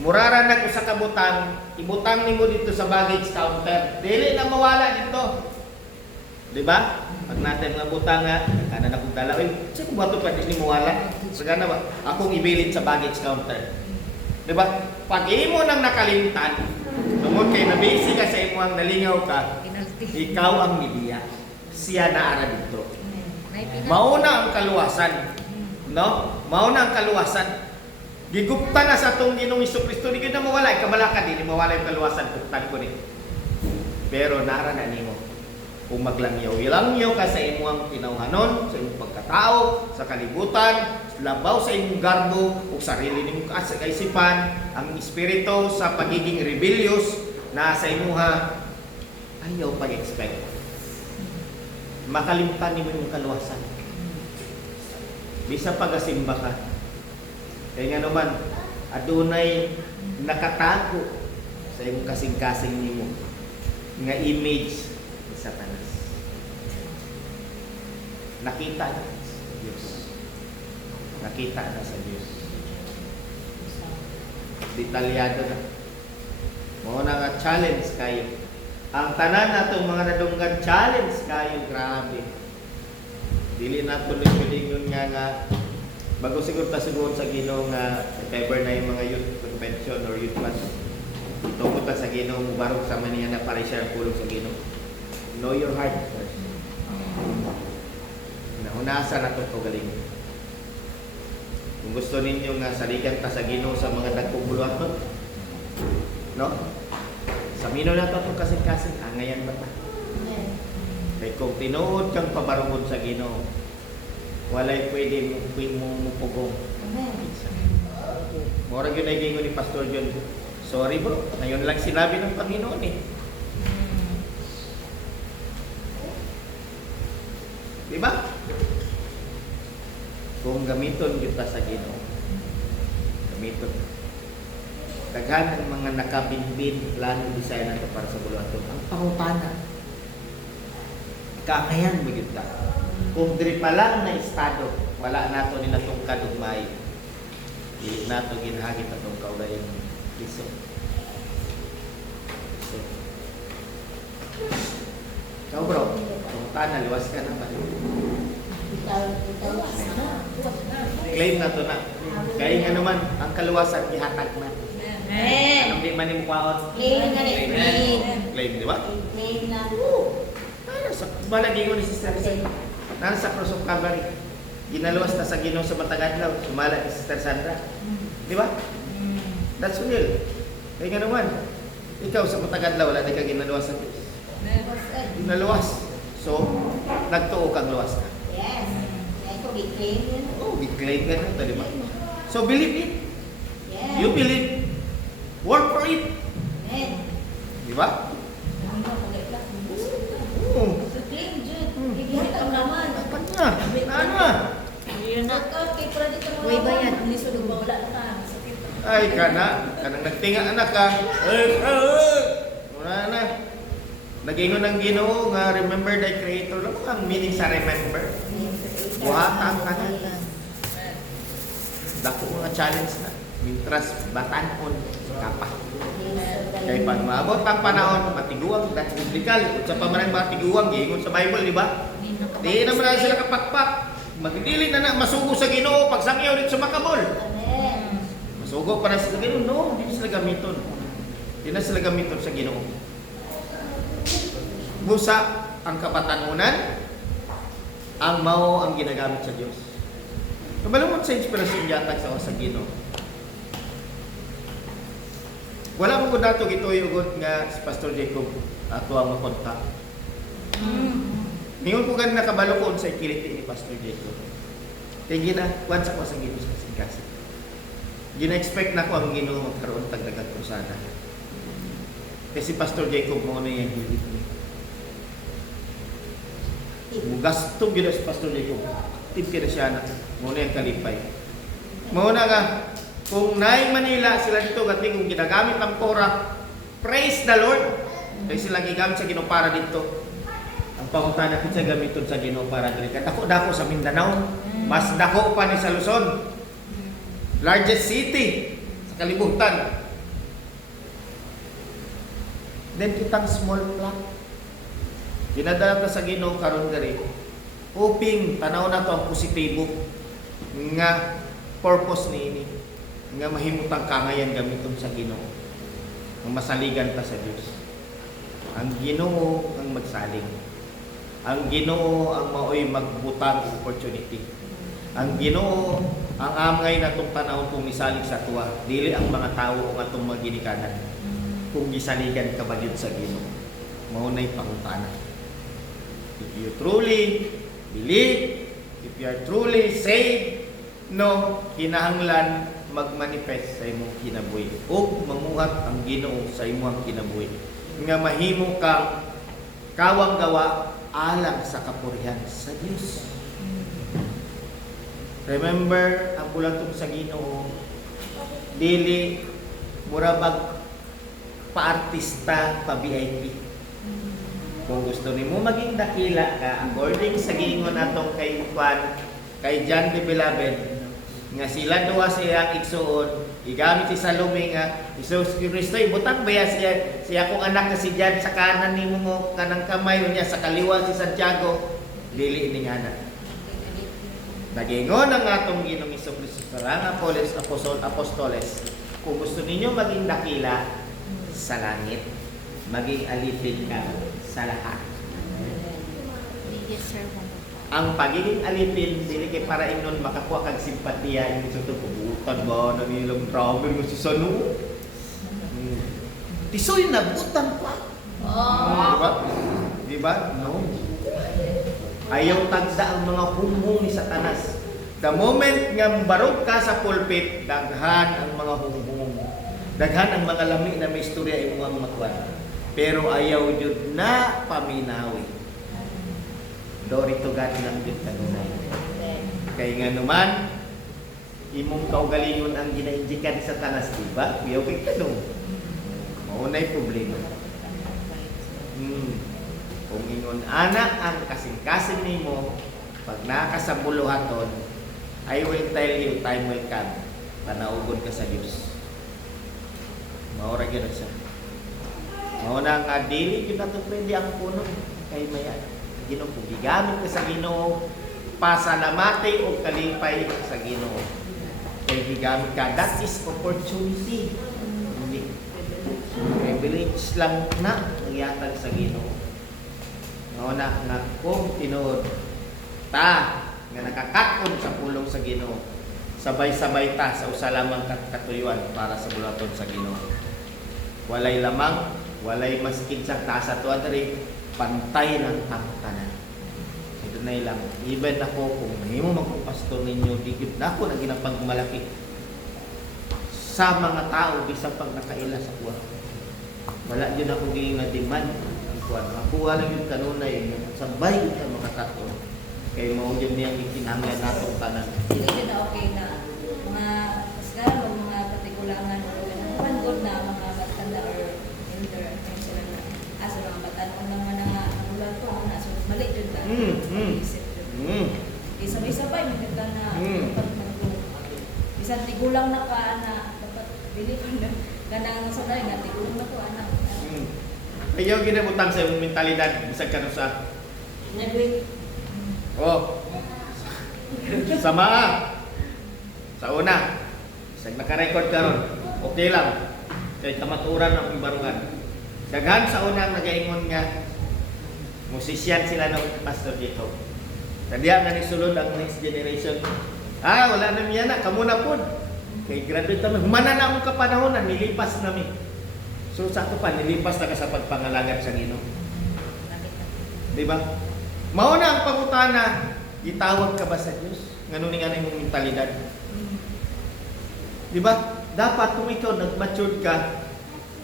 Murara na ko sa kabutang, ibutang nimo dito sa baggage counter. Dili na mawala dito. Di ba? Pag natin mga butang nga, kana na kong dala. Uy, saan ko ba ito pwede ni mawala? Sagana ba? Akong ibilid sa baggage counter. Di ba? Pag imo nang nakalimtan, tungod kay nabisi ka sa imo ang nalingaw ka, ikaw ang media. Siya na ara dito. Mauna ang kaluwasan. No? Mauna ang kaluwasan. Gigupta na sa itong Ginoong Jesucristo, di ka na mawala, ikabalaka din, mawala yung kaluwasan, kuptan ko rin. Pero nara na nimo, kung maglangyaw-langyaw ka sa imuang tinawhanon, sa imong pagkatao, sa kalibutan, labaw sa imong garbo, o sarili nimo kaisipan, ang espiritu sa pagiging rebellious na sa imuha, ayaw pag-expect. Makalimtan nimo yung kaluwasan. Bisa pag-asimba ka. Kaya nga naman, adunay nakatago sa imong kasing-kasing nimo nga image ni Satanas. Nakita na sa Diyos. Nakita na sa Diyos. Detalyado na. Mao na nga challenge kayo. Ang tanan natong mga nadunggan challenge kayo, grabe. Dili na tuloy pilingon nga bago siguro ta siguro sa Ginoo nga if ever na yung mga youth convention or youth class, tungkol ta sa Ginoo mo barog sa maniya na para share pulong sa Ginoo. Know your heart first. Naunasa na ito galing. Kung gusto ninyo nga saligan ta sa Ginoo sa mga dagkong buluhaton, no? Sa mino na ito kasing-kasing, angayan ba ta? Kaya kung tinuod kang pabarungod sa Ginoo, walay pwede mo pugong. Murag yun ay gingo ni Pastor John. Sorry bro, na yun lang sinabi ng Panginoon eh. Diba? Kung gamiton kita sa Ginoo, gamiton. Daghan ang mga nakabinbin, plano design nato para sa buluhaton. Ang pangutana. Kakayan mo yun ka. Kung diri pa lang na estado, wala nato ni natong kadugmay. Di nato ginhagit atong kaugayon iso. Ikaw bro, kung tana, luwas ka na ba? Claim na to na. Kaya nga naman, ang kaluwasan ihatag man. Anong di man yung kwaon? Claim, di ba? Claim na. Sa balagay ko ni Sister Sen, nasa Cross of Calvary. Ginaluwas ta sa Ginoo sa matag adlaw, sumala ni Sister Sandra. Di ba? That's real. Kaya nga naman, ikaw sa matag adlaw wala di ka ginaluwas sa Diyos. Ginaluwas. So, nagtuo kang luwas ka. Yes. Ito, big-claim yun. Oh, big-claim ka na, di ba? So, believe it. Yes. You believe. Work for it. Amen. Di ba? Hindi ko pag-class. Oo. Claim, Jud. Bigyan ka naman. Dapat na. Ano na? Yun na. Kay Freddy ka Uy, bayad. Hindi sulog ba wala ka. Sakit. Ay, kanang nagtinga anak ka. Wala na. Nagingon ng Ginoo nga remember thy Creator. Ano ang meaning sa remember? Buhatan ka na. Dako mga challenge na. Mintras batanon kapa. Kaya pag maabot ang panahon, matiguang, that's biblical. Sa pamarang matiguang, gingon sa Bible, di ba? Di naman na sila kapakpak. Magdidilig na masugo sa Ginoo pag sangyaw dito sa Makabol. Amen. Masugo para sa Ginoo. No, hindi sila gamiton. Hindi na sila gamiton sa Ginoo. Busa ang kapatanunan, ang mao ang ginagamit sa Diyos. Kabalumot sa inspirasyon yatag sa Ginoo. Wala mo ko dato gituyugot nga si Pastor Jacob ato ang makontak. Mingon ko gan nakabalo ko sa ikiliti ni Pastor Jacob. Kaya gina, sa ko sa Ginoo sa singkasi. Gina-expect na ko ang Ginoo magkaroon tag dagat krusada. Kasi Pastor Jacob mo na yung hilit niya. Gastong gina si Pastor Jacob. Tipid na siya na. Muna yung kalipay. Muna nga, kung naay Manila, sila dito gati kung ginagamit ang Torah, praise the Lord. Kaya sila gigamit sa Ginoo para dito. Ang pangutana ko sa gamiton sa Ginoo para dito. Dako sa Mindanao. Mas dako pa ni sa Luzon. Largest city sa kalibutan. Then kitang small plot. Ginadala ta sa Ginoo karon diri. Hoping tanaw na to ang positibo nga purpose niini nga mahimutang kangayan gamiton sa Ginoo. Ang masaligan ta sa Dios. Ang Ginoo ang magsalig. Ang Ginoo ang maoy magbutang opportunity. Ang Ginoo ang amay natong tanaw kung misalig sa tuwa. Dili ang mga tawo ang atong maginikanan. Kung gisaligan ka ba yun sa Ginoo. Mao nay pangutana. If you truly believe, if you are truly saved, no, kinahanglan magmanifest sa imong kinabuhi o mamuhat ang Ginoo sa imong kinabuhi nga mahimo kang kawang gawa alang sa kapurihan sa Dios. Remember ang bulatong sa Ginoo dili murabag pa-artista, pa-VIP. Kung gusto nimo maging dakila ka according sa giingon atong kay Juan, kay John the Beloved, nga sila duwa siya igsuon, igamit si Salome nga Hesus Kristo ibutang baya siya kung anak na si John sa kanan nimo mo kanang kamay niya sa kaliwa si Santiago, dili ini nga na. Nagingon ang atong Ginoong Jesucristo sa mga apostoles, kung gusto ninyo maging dakila sa langit, maging alipin ka sa lahat. Ang pagiging alipin, dili kay para ingnon makakuha kag simpatiya yung sa tubutan ba na nilang travel mo si Sanu. Tisoy na butan pa. Diba? Diba? No. Ayaw tagda ang mga humhum ni Satanas. The moment nga barog ka sa pulpit, daghan ang mga humhum. Daghan ang mga lami na may istorya imong makuan. Pero ayaw jud na paminawi. Dorito gani lang jud kanunay. Kay nga naman imong kaugalingon ang ginaindikan sa tanas, diba? Ayaw kay kanung. Maunay problema. Kung ingon anak ang kasing-kasing nimo pag nakasabuluhaton, I will tell you time will come. Panaugon ka sa Dios. Maura gyud siya. Mauna nga dili gyud nato pwede ang puno kay maya Ginoo kung gigamit ka sa Ginoo pasalamati o kalipay sa Ginoo. Kay gigamit ka, that is opportunity. Hindi privilege lang na nagyatag sa Ginoo. Mauna nga kung tinuod ta nga nga nakakakon sa pulong sa Ginoo. Sabay-sabay ta sa usa lamang katuyuan para sa bulaton sa Ginoo. Walay lamang, walay maskin sa taas ato diri, pantay lang ang tanan. Ito na lang. Even ako kung mahimo magpastor ninyo, digit na ako na ginapang malaki sa mga tao bisan pag nakaila sa kuwa. Wala din ako ginadiman ang kuwa. Makuha lang yung kanunay sabay yung makakato. Kaya mao yun niyang ikinahanglan natong tanan. Hindi din na okay na mga kasgaran o mga patikulangan o good na mga batanda or elder ayun sila na asa mga batan o naman nga nagulat ko na so mali jud ta. Isip jud. Sabay-sabay mo jud ka na bisan tigulang na ka na dapat bili ko na ganang sa dali nga tigulang na ko anak. Ayaw ginabutang sa imong mentalidad bisag kanu sa oh. Sama. Sa una, isang naka-record karon, okay lang. Kay kamaturan ang imbarungan. Daghan sa una nagaingon nga musician sila ng pastor dito. Kadiya nga ni sulod ang next generation. Wala na miya na, kamo na pod. Kay graduate naman, humana na akong kapanahonan, nilipas namin. So sa ako pa, nilipas na ka sa pagpangalagan sa Ginoo. Diba? Mauna ang pangutana, gitawag ka ba sa Diyos? Ngayon nga na yung mentalidad. Diba? Dapat kung ikaw nag-mature ka,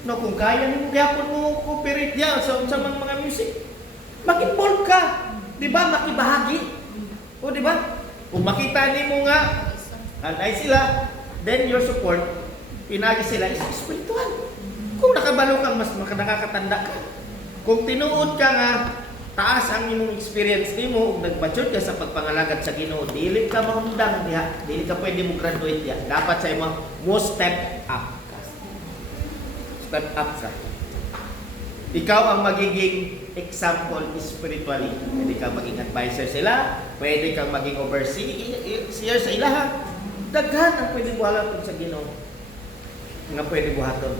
no, kung kaya mo, gayapon mo cooperate yan sa mga music. Mag-involve ka. Diba? Makibahagi. O diba? Kung makita ni mo nga, alay sila, then your support, pinagi sila, is spiritual. Kung nakabalo kang mas nakakatanda ka. Kung tinuod ka nga, taas ang imong experience nimo ug nag-mature ka sa pagpangalagad sa Ginoo, dili ka mahundang diha, dili ka pwede mo graduate diha. Dapat sa imo mo step up ka. Step up ka. Ikaw ang magiging example spiritually. Pwede kang maging advisor sila, pwede kang maging overseer sa ilaha. Daghan ang pwede buhaton sa Ginoo. Nga pwede buhaton.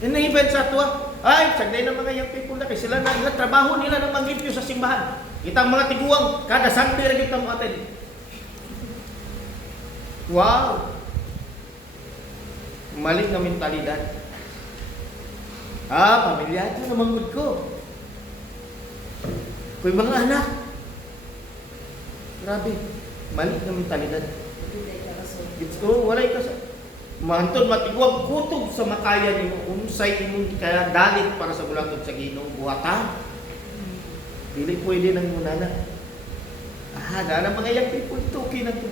In-event sa tuwa, sagday na mga young people na kay sila na ilang trabaho nila ng manggipyo sa simbahan. Itang mga tiguang, kada Sunday rin kita mo atin. Wow! Mali na mentalidad. Pamilya ito na manggod ko. Kung mga anak, grabe, mali na mentalidad. Walay ka sa... Mahantod matiguang kutob sa makaya ni mo, unsay imong kaya dalit para sa bulaton sa Ginoo, buhatan. Dili pwede nang munana. Na mga young people ito, okay na ito.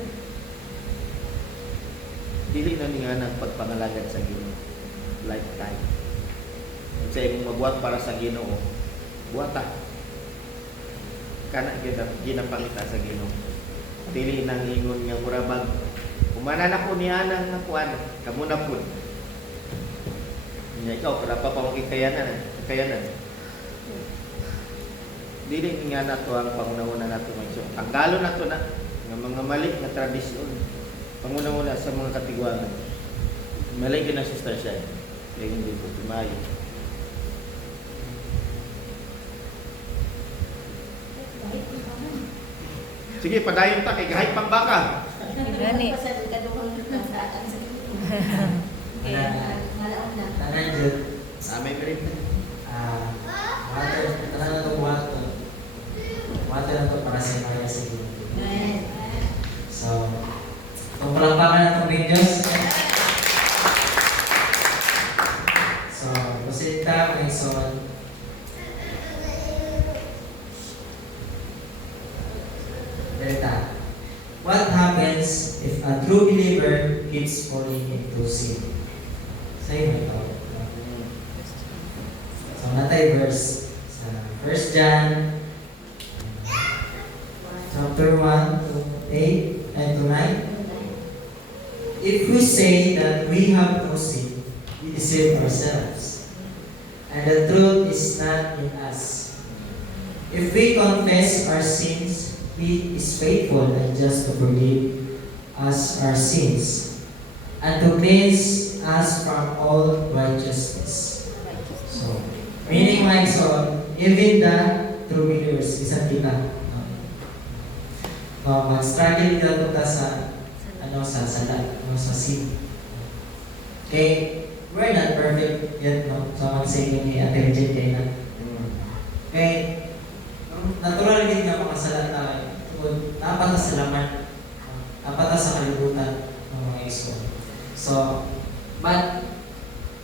Dili na nga ng pagpangalagan sa Ginoo. Lifetime. Kung sa imong mabuhat para sa Ginoo, buhatan. Kana ginapangita sa Ginoo. Dili nang ingon nga murabag. Kumana na po niya ng nakuan, kamo na po. Ikaw, para pa kakayanan. Dili nga na to ang panguna-una na ito. Tanggalon na ito na, ng mga mali na tradisyon. Panguna-una sa mga katiguangan. Mali ka na sister siya. Kaya hindi po tumayo. Sige, padayon ta kay gahit pang baka. Gani. Tanan jud. May merit. Water, tanan na to water. Water na to para sa mga sa Ginoo. So, kung palakpakan na itong videos. So, Rosita, Mason. Delta. What happens if a true believer keeps falling into sin? Say mo ito. So, natay verse sa 1 John chapter 1 to 8 and to 9. If we say that we have no sin, we deceive ourselves, and the truth is not in us. If we confess our sins, He is faithful and just to forgive us our sins and to cleanse us from all righteousness. So, meaning like so, even the true believers, isang kita. mag-struggle ka ta sa sa sala, sa sin. Okay, we're not perfect yet, no? So, mag-say ni Ate Regine kay na. Okay, natural din nga mga sala tayo. Dapat na sa laman, dapat na sa kalibutan ng mga isko. So, but,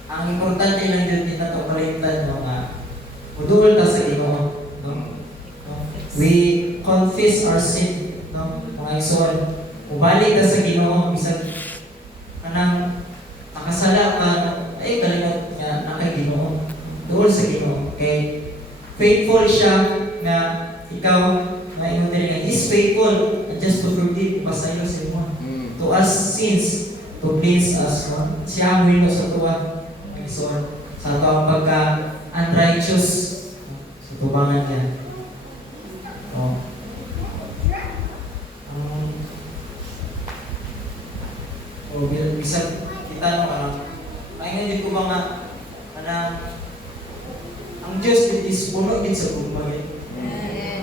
ang importante lang yun din na ito kalimtan, no, nga, udul ta sa Ginoo, no? We confess our sin, no, mga ison. Ubalik ka sa Ginoo, bisag kanang nakasala ka, ay kalimot nga na kay Ginoo. Duol sa Ginoo. Okay? Faithful siya na ikaw na ingon diri nga is faithful and just to forgive pasayo sa imo. To us sins, to please us, no? Siya ang wino sa tuwa. So, sa ito ang pagka unrighteous sa tubangan niya. Oh. Bisa kita ayun din ko ba nga ang Diyos din is puno din sa bumagay.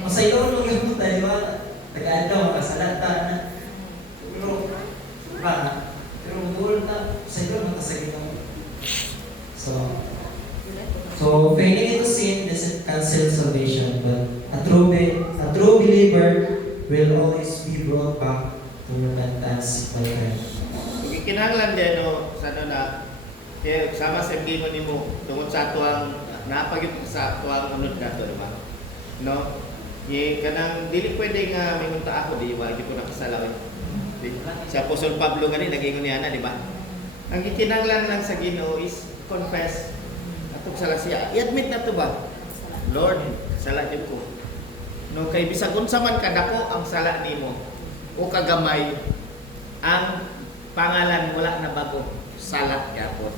Masaylo mo yung tayo ba? Tagaan daw, makasalata na. Pero, pero mudul na, masaylo mo sa Ginoo. So failing into sin doesn't cancel salvation, but a true believer will always be brought back to repentance by God. Kinahanglan din sa na sama sa gingon nimo tungod sa atuang napagit sa atuang unod nato, di ba? No? Kanang dili pwede nga mingunta ako di ba, di ko nakasala. Si Apostol Pablo gani nagingon niya na, di ba? Ang kinahanglan lang sa Ginoo is confess atong sala siya. I-admit na to ba? Lord, sala jud ko. No, kay bisag unsa man kadako ang sala nimo o kagamay, ang pangalan wala na bago, sala gyapon.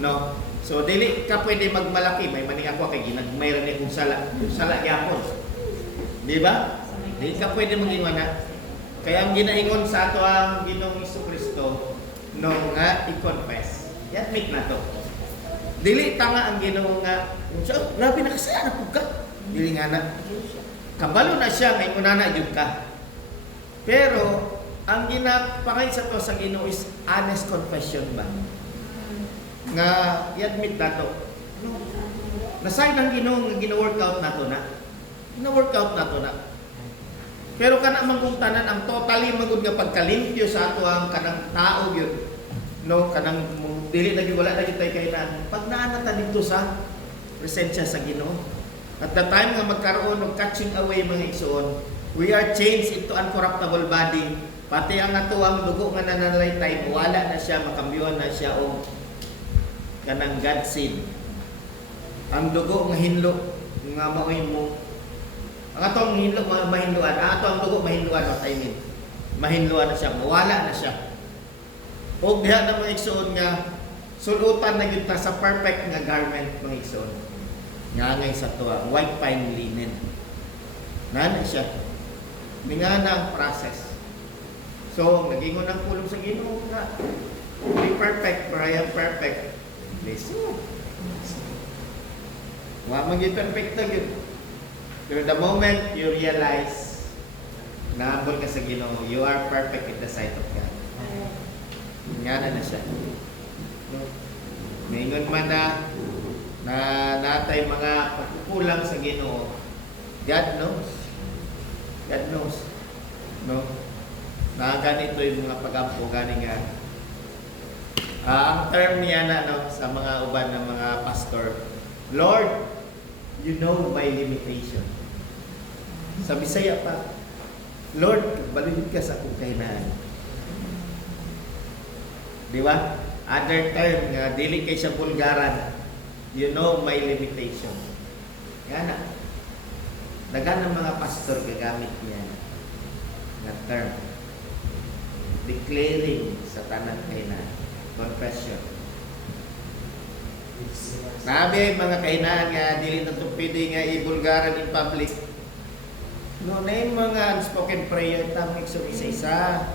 No. So dili ka pwede magmalaki, may maning ako kay ginagmay ra ni kung sala. Sala gyapon. Di ba? Dili ka pwede mangingon na. Kaya ang ginaingon sa ato ang Ginoong Jesucristo no nga i-confess. I-admit na to. Dili tanga ang Ginoo nga, so, grabe nakasala na pud ka. Dili nga na. Kabalo na siya may unana jud ka. Pero ang ginapangay sa to sa Ginoo is honest confession ba? Nga i-admit na to. Nasay ng Ginoo nga gina-workout na to na. Gina-workout na to na. Pero kana man kung tanan ang totally magud nga pagkalimpyo sa ato ang kanang tao gyud. No, kanang dili na gyud wala na gyud tay kainan. Pag naana ta dito sa presensya sa Ginoo. At the time nga magkaroon og catching away mga igsoon, we are changed into uncorruptible body. Pati ang atuang dugo nga nananalaytay, wala na siya, makambyoan na siya og kanang God seed. Ang dugo nga hinlo nga maoy mo. Ang atong hinlo mahinluan, ang atong dugo mahinluan what I mean. Mahinluan na siya, mawala na siya. Og diha na mga igsoon nga sulutan na gyud ta sa perfect nga garment mga igsoon. Nga ngay sa tuwa, white fine linen. Nana siya. Nga na ang process. So, nagingon ang pulong sa Ginoo nga be perfect, for I am perfect. Listen. Wa maging perfect na gyud. Pero the moment you realize na ambol ka sa Ginoo, you are perfect in the sight of God. Nga na siya. Ngayon man na natay mga pagkukulang sa Ginoo, God knows. God knows. No? Na ganito yung mga pag-ampo, gani nga. Ang term niya na no, sa mga uban ng mga pastor, Lord, you know my limitation. Sa Bisaya pa, Lord, balunod ka sa akong kahinaan. Di ba? Other term nga, dili kay siya bulgaran, you know my limitation. Yan na. Dagan ng mga pastor gagamit niya na term. Declaring sa tanan kahinaan. Confession. Nabi ay mga kahinaan nga, dili na ito pwede nga i-bulgaran in public. No, na yung mga unspoken prayer, tamang isa-isa.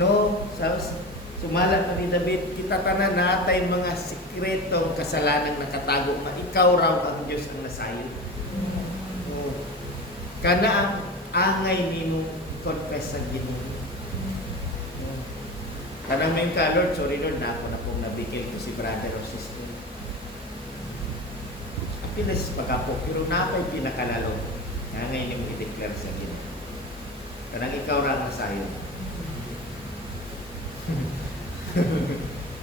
No, sumalat na ni David, kita tanan natay mga sikretong kasalanang nakatago, ikaw raw ang Diyos ang nasayo. No. Kana ang angay nimo confess sa Ginoo. Kanang may ka, Lord, sorry Lord, na ako na pong nabigil ko si brother or sister. Pinas pagkapo, pero napay pinakalalo. Kaya ngayon mo i-declare sa Ginoo. Kanang ikaw ra ang sayo.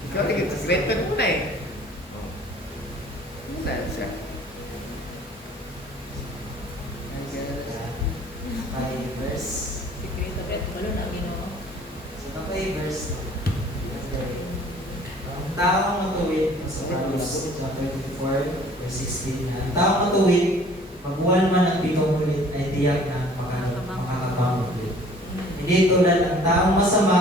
Ikaw rin, straighten mo na eh. Ano na siya? Ay, verse. Sikreto bet balon ang Ginoo. So, ay, verse. Ang taong matuwid, sa Proverbs chapter 24, verse 16, ang taong matuwid, magbuwan man ang pitong ulit, ay tiyak na makakabangon ulit. Hindi tulad ang taong masama,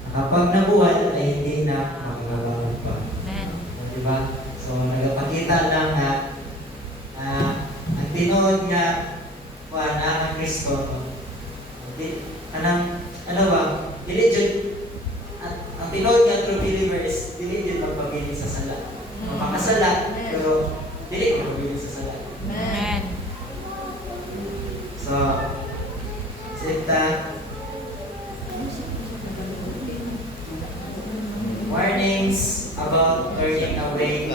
na kapag nabuwan, ay hindi na makakabangon pa. Amen. Diba? So, nagpakita lang na ang tinuod nga ang Kristo, ano ba, dili jud ang tinuod nga true believers, dili jud magpabili sa sala. Makasala, pero dili magpabili sa sala. Amen. So, sita, warnings about turning away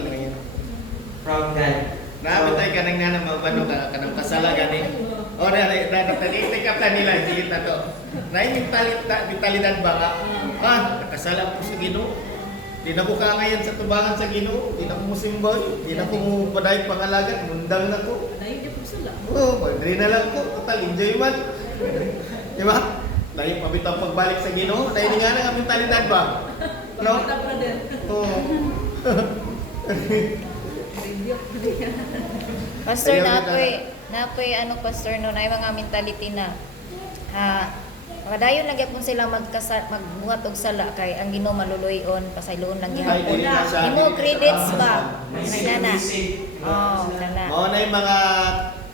from God. Naabitay ka nang nga mabano ka kanang kasala gani. O na natalitik ka nila sige na to. Nay mentalidad ba ka? Nakasala ko sa Ginoo. Di na ko kangayan sa tubangan sa Ginoo, di na ko musimbay, di na ko paday pangalagan, mundang na ko. Lain di po sila. Oo, madri na lang ko, total enjoy man. Di ba? Lain pabitaw pagbalik sa Ginoo, dahil nga na ang mentalidad ba? Ano? Kita brother. Oo. Pastor, Ayaw napoy ano pastor no, na mga mentality na Pagadayon lang gyapon sila magbuhat og sala kay ang Ginoo maluluyon pasayloon lang Ay, gihapon. dili na siya, Imo dili na credits siya. ba? May Nana. save. Oh, kana. Mao na yung mga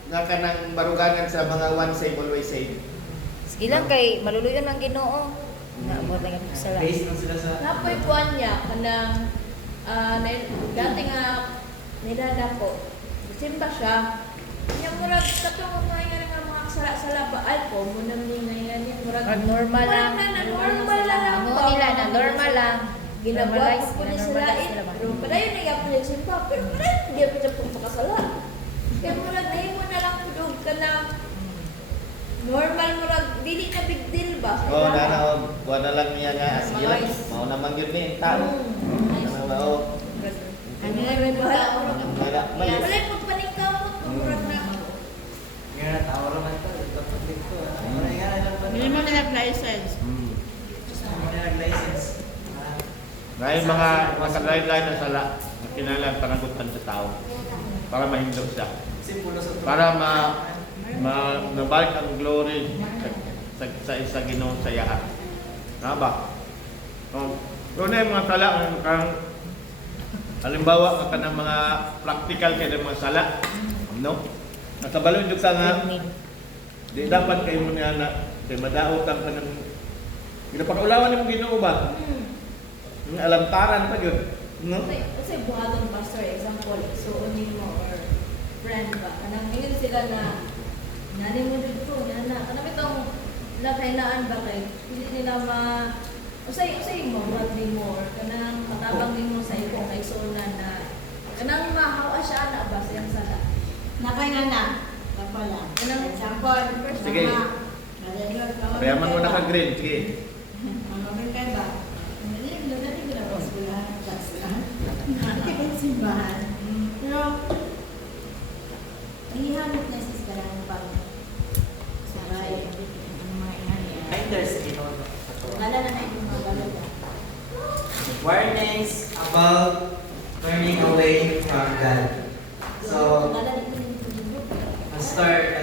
nga kanang baruganan sa mga one save always save. Sige lang kay maluluyon ang Ginoo. Nga buhat lang gyapon og sala. Based lang sila sa... Napoy kuan niya kanang dati nga nilada ko. Simba siya. Nya murag katong mga nga mga sala-sala ba alko mo nang ni ngayon murag Normal lang. normal lang Amo nila na normal lang. Ginawa ko po ni sila Normalize sila ba? pero padayon na yapon yung simpa pero padayon hindi ako sa pagpakasala kaya murag nahimo na lang pudog ka na normal murag dili na big deal ba Oh, na wala lang niya nga sige lang. Mao naman gyud ni tao. Ano ba oh. ano nga rin ba Wala mali. wala po paningkamot murag na Nga na tao naman ito. Ito public to. Wala nga na naman. Hindi mo nag-license. Wala nag-license. May mga nakalain-lain na sala na kinalang panagutan sa tao para mahindog siya. Simpulo sa Para nabalik ang glory sa isa Ginoo sa yahat. Na ba? Kung na yung mga sala kang halimbawa ka ng mga practical kay mga sala, no? Nakabalo jud sa nga di dapat kayo mo niya na di madaot ang kanang ginapakaulawan mo Ginoo ba? Yung alantaran pa yun, no? kasi buhaton pastor example isuunin mo or friend ba kanang ingin sila na nani mo dito na kanang itong nakainaan ba kay hindi nila usay mo brad mo or kanang matabang din mo sa imo kay sona na kanang mahawa siya na ba siyang sala Napay nga na. Napay lang. kanang Example, first Sige. Payaman mo na ka green, sige. Mamamil kayo ba? Dali ko na ba sila? Hindi ko simbahan. Pero, ihanap na sa iskarang pag saray. Ang mga ihan niya. Ay, there's Ginoo. Wala na ito mga balaga. Warnings about turning away from God. So, Pastor,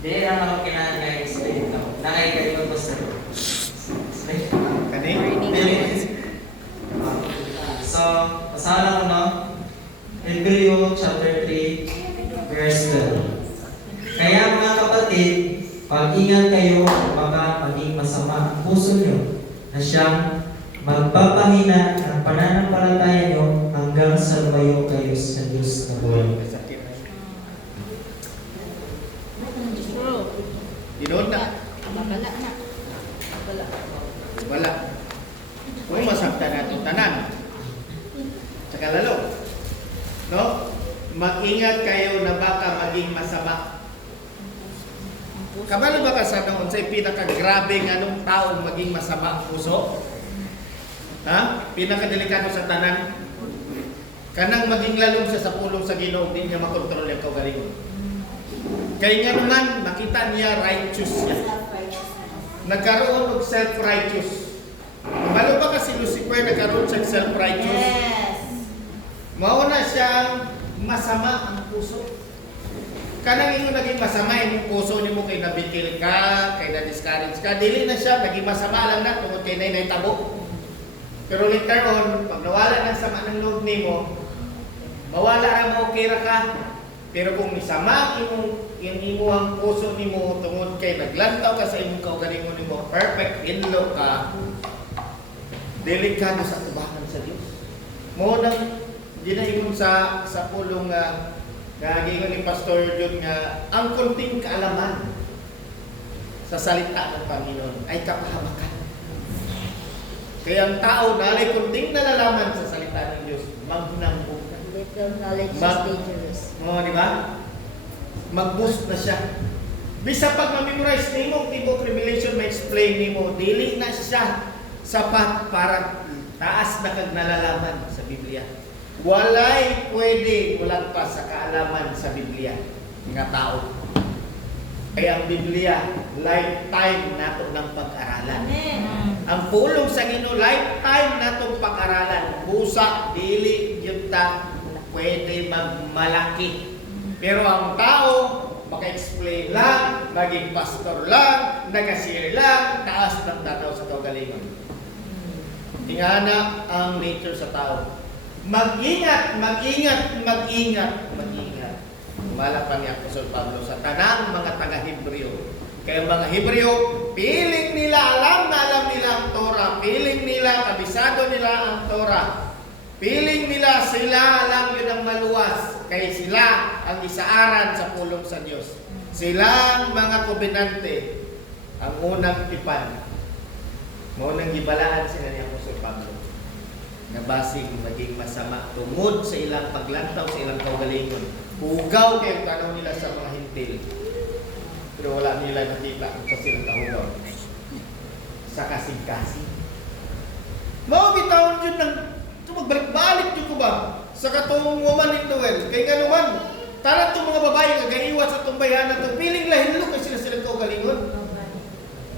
dili lang ako kailangan nga explain no. Nakay kayo mo sa explain. Kani? So, basahan ko no. Hebreo chapter 3 verse 12. Kaya mga kapatid, pag-ingat kayo baka maging masama ang puso nyo na siyang magpapahina ng pananampalataya nyo hanggang sa lumayo kayo sa Diyos na buhay. Inoon na. Wala na. Wala. Wala. Kung masaktan natin tanan. Saka lalo. No? Mag-ingat kayo na baka maging masama. Kabalo ba ka sa noon sa pinakagrabe nga nung taong maging masama ang puso? Ha? Pinakadelikado sa tanan. Kanang maging lalong siya sa pulong sa Ginoo, di niya makontrol yung kaugalingon. Kaya nga naman, nakita niya righteous siya. Nagkaroon ng self-righteous. Kabalo ba kasi Lucifer nagkaroon siya self-righteous? Yes. Mauna siyang masama ang puso. Kanang imo naging masama yung puso nimo kay nabikil ka, kay na-discourage ka, dili na siya naging masama lang na tungod kay nay tabo. Pero later on, pag nawala ng sama ng loob nimo, mawala ra mo okay ra ka. Pero kung misama yung imo ang puso nimo tungod kay naglantaw ka sa imong kaugalingon nimo, perfect inlo ka. Delikado sa tubahan sa Dios. Mo nang ginaingon sa pulong nga gingon ni Pastor John nga ang kunting kaalaman sa salita ng Panginoon ay kapahamakan. Kaya ang tao na ay kunting nalalaman sa salita ng Diyos, magnambog na. Little knowledge is dangerous. Di ba? Mag-boost na siya. Bisa pag ma-memorize nimo, tibok revelation ma-explain nimo, dili na siya sapat para taas na kag nalalaman sa Biblia. Walay pwede walang pa sa kaalaman sa Biblia nga tao. Kaya ang Biblia, lifetime nato ng pag-aralan. Ang pulong sa Ginoo, lifetime natong pag-aralan. Busa, dili, yun ta, pwede magmalaki. Pero ang tao, maka-explain lang, maging pastor lang, nag-share lang, taas ng tanaw sa kaugalingon. Ingana ang nature sa tao. Mag-ingat, mag-ingat, mag-ingat, mag-ingat. Umala pa ni Apostol Pablo sa tanang mga taga-Hebreo. Kaya mga Hebreo, piling nila, alam nila ang Torah. Piling nila, kabisado nila ang Torah. Piling nila, sila lang yun ang maluwas. Kaya sila ang isaaran sa pulong sa Diyos. Sila ang mga kobenante. Ang unang tipan. Maunang gibalaan sila ni Apostol Pablo. Nabasig maging masama tungod sa ilang paglantaw sa ilang kaugalingon. Hugaw kayo tanaw nila sa mga hintil. Pero wala nila nakita kung sa silang kahugaw. Sa kasing-kasing. Mao bitawon yun ng magbalik-balik yun ko ba? Sa katong woman in the well. Kaya nga naman, talang itong mga babae nga gaiwas sa itong bayanan itong piling lahilo kasi sila silang kaugalingon.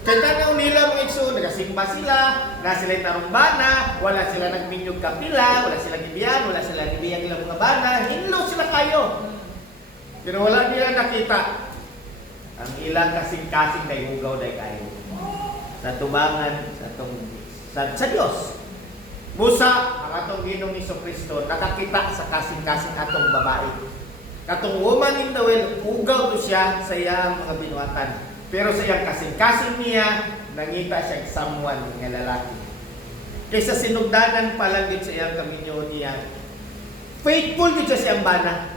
Kaya tanaw nila mga igsoon, nagasimba sila, na sila'y tarumbana, wala sila nagminyog kapila, wala sila gibiyan, wala sila gibiyang ilang mga bana, hinlo sila kayo. Pero wala nila nakita. Ang ilang kasing-kasing day hugaw day kayo. Sa tubangan, sa Diyos. Musa, ang atong Ginong Jesucristo, nakakita sa kasing-kasing atong babae. Katong woman in the well, hugaw to siya sa iyang mga binuatan. Pero sa iyang kasing-kasing niya, nangita siya someone nga lalaki. Kaysa sinugdanan pa lang din sa iyang kaminyo niya, faithful din siya sa iyang bana.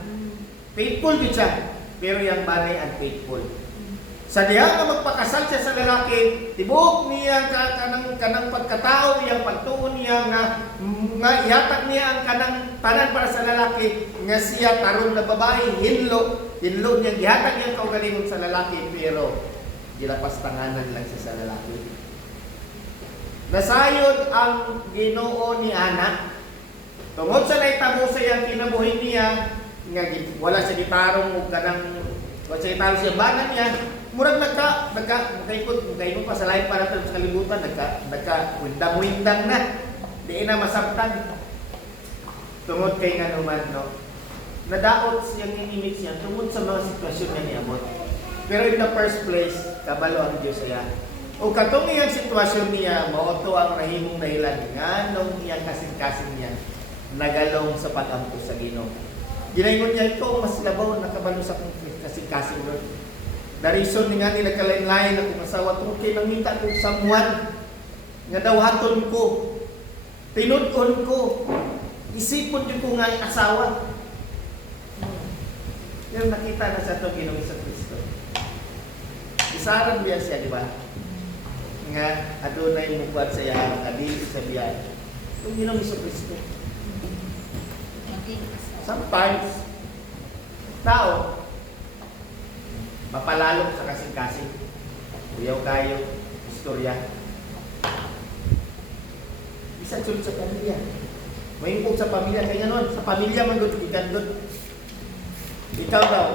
Faithful din siya, pero iyang bana ay unfaithful. Sa diha nga magpakasal siya sa lalaki, tibok niya kanang pagkatao, iyang pagtuon niya nga ihatag niya ang kanang tanan para sa lalaki, nga siya tarong na babae, hinlo niya, ihatag niya ang kaugalingon sa lalaki, pero gilapas tanganan lang siya sa lalaki. Nasayod ang Ginoo ni Ana. Tungod sa naitabo sa iyang kinabuhi niya, nga wala siya gitarong o kanang wala siya gitarong siya banan niya, murag nagkaikot pa sa lain para sa kalibutan, nagka-windang na, di na masabtan. Tungod kay nga naman, no? Nadaot siyang inimik siya tungod sa mga sitwasyon niya niabot. Pero in the first place, kabalo ang Diyos siya. O katong iyang sitwasyon niya, mauto ang rahimong dahilan nga nung iyang kasing-kasing niya, nagalong sa pag-ampo sa Ginoo. Ginaingon niya, ito mas labaw nakabalo sa kasing-kasing doon. The reason nga nila kalain-lain akong asawa, tungkol kayo nangita kong someone nga daw haton ko, tinudon ko, isipon yun ko nga asawa. Yung nakita na sa ito, Ginoo sa Kristo. Isaran niya siya, di ba? nga adunay mukuan sa iyang kadili sa biyahe. Kung Ginoong Kristo. Sometimes, tao, mapalalo sa kasing-kasing. Uyaw kayo, istorya. Isa sunod sa pamilya. May impog sa pamilya. Kaya nun, sa pamilya man doon, ikan doon. Ikaw daw,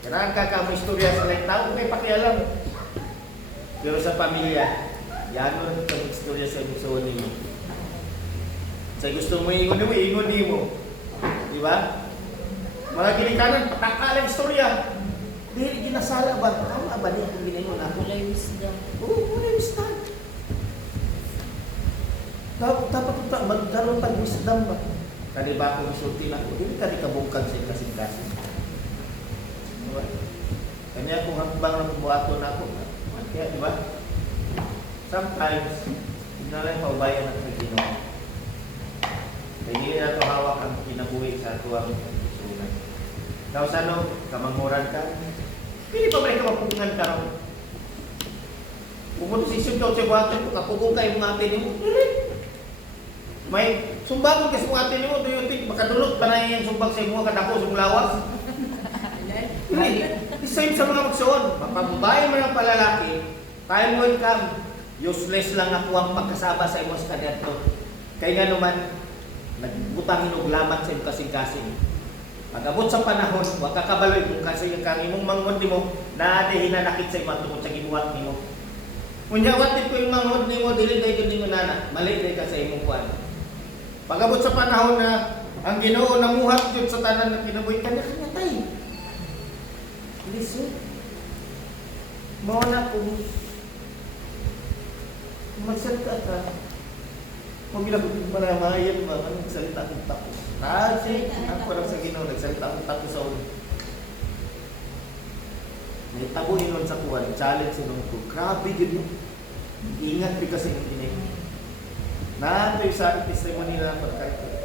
kailangan ka mo istorya sa lahat tao, may pakialam. Pero sa pamilya, yan mo rin kang istorya sa gusto ninyo. Sa gusto mo ingon mo. Di ba? Mga ginikanan, pataka lang istorya. Dili ginasala ba? Tama ba niya kung giningon ako? Wala yung wisdom. Oo, wala wisdom. Dapat magkaroon pag wisdom ba? Kani ba akong isulti na ako? Dili ka di kabungkag sa kasing-kasing. Diba? Kanya kung hambang na bubuhato na ako. Kaya, di ba? Sometimes, hindi na lang paubayan ang Panginoon. Kaya hindi na ito hawak ang kinabuhi sa tuwang sunan. Tapos ano, kamanghuran ka? Pili pa ba rin kamapugungan ka rin? Pumunta si Isun daw siya buhaton kung kapugong kayo mga atin mo. May sumbagon kasi mga atin mo. Do you think makadulot pa na yung sumbag sa mga kadako sa lawas? Hindi. The same sa mga magsuon. Mapagbabae mo ng palalaki, tayo mo income, useless lang ako ang pagkasaba sa imong kadyato. Kaya nga naman, nagbutang inog lamat sa imong kasing-kasing. Pag-abot sa panahon, wag kakabaloy kung kasi kang imong manghod nimo na hinanakit sa imong tungkol sa gibuhat nimo. Kunya watit ko yung manghod nimo dili day gud nimo nana, mali day ka sa imong kuan. Pag-abot sa panahon na ang Ginoo namuhat jud sa tanan na kinabuhi kanya tay. Listen. Mao na kung magsalita ka. Kung ginagawin mo na mayan ba, nagsalita akong tapos. Kasi, ako lang sa Ginoo, nagsalita akong tapos sa ulo. May tabuhin nun sa kuwan, challenge nun ko. Grabe yun yun. Ingat rin kasi yung dinay. Nato yung sa testimony na pagkakita.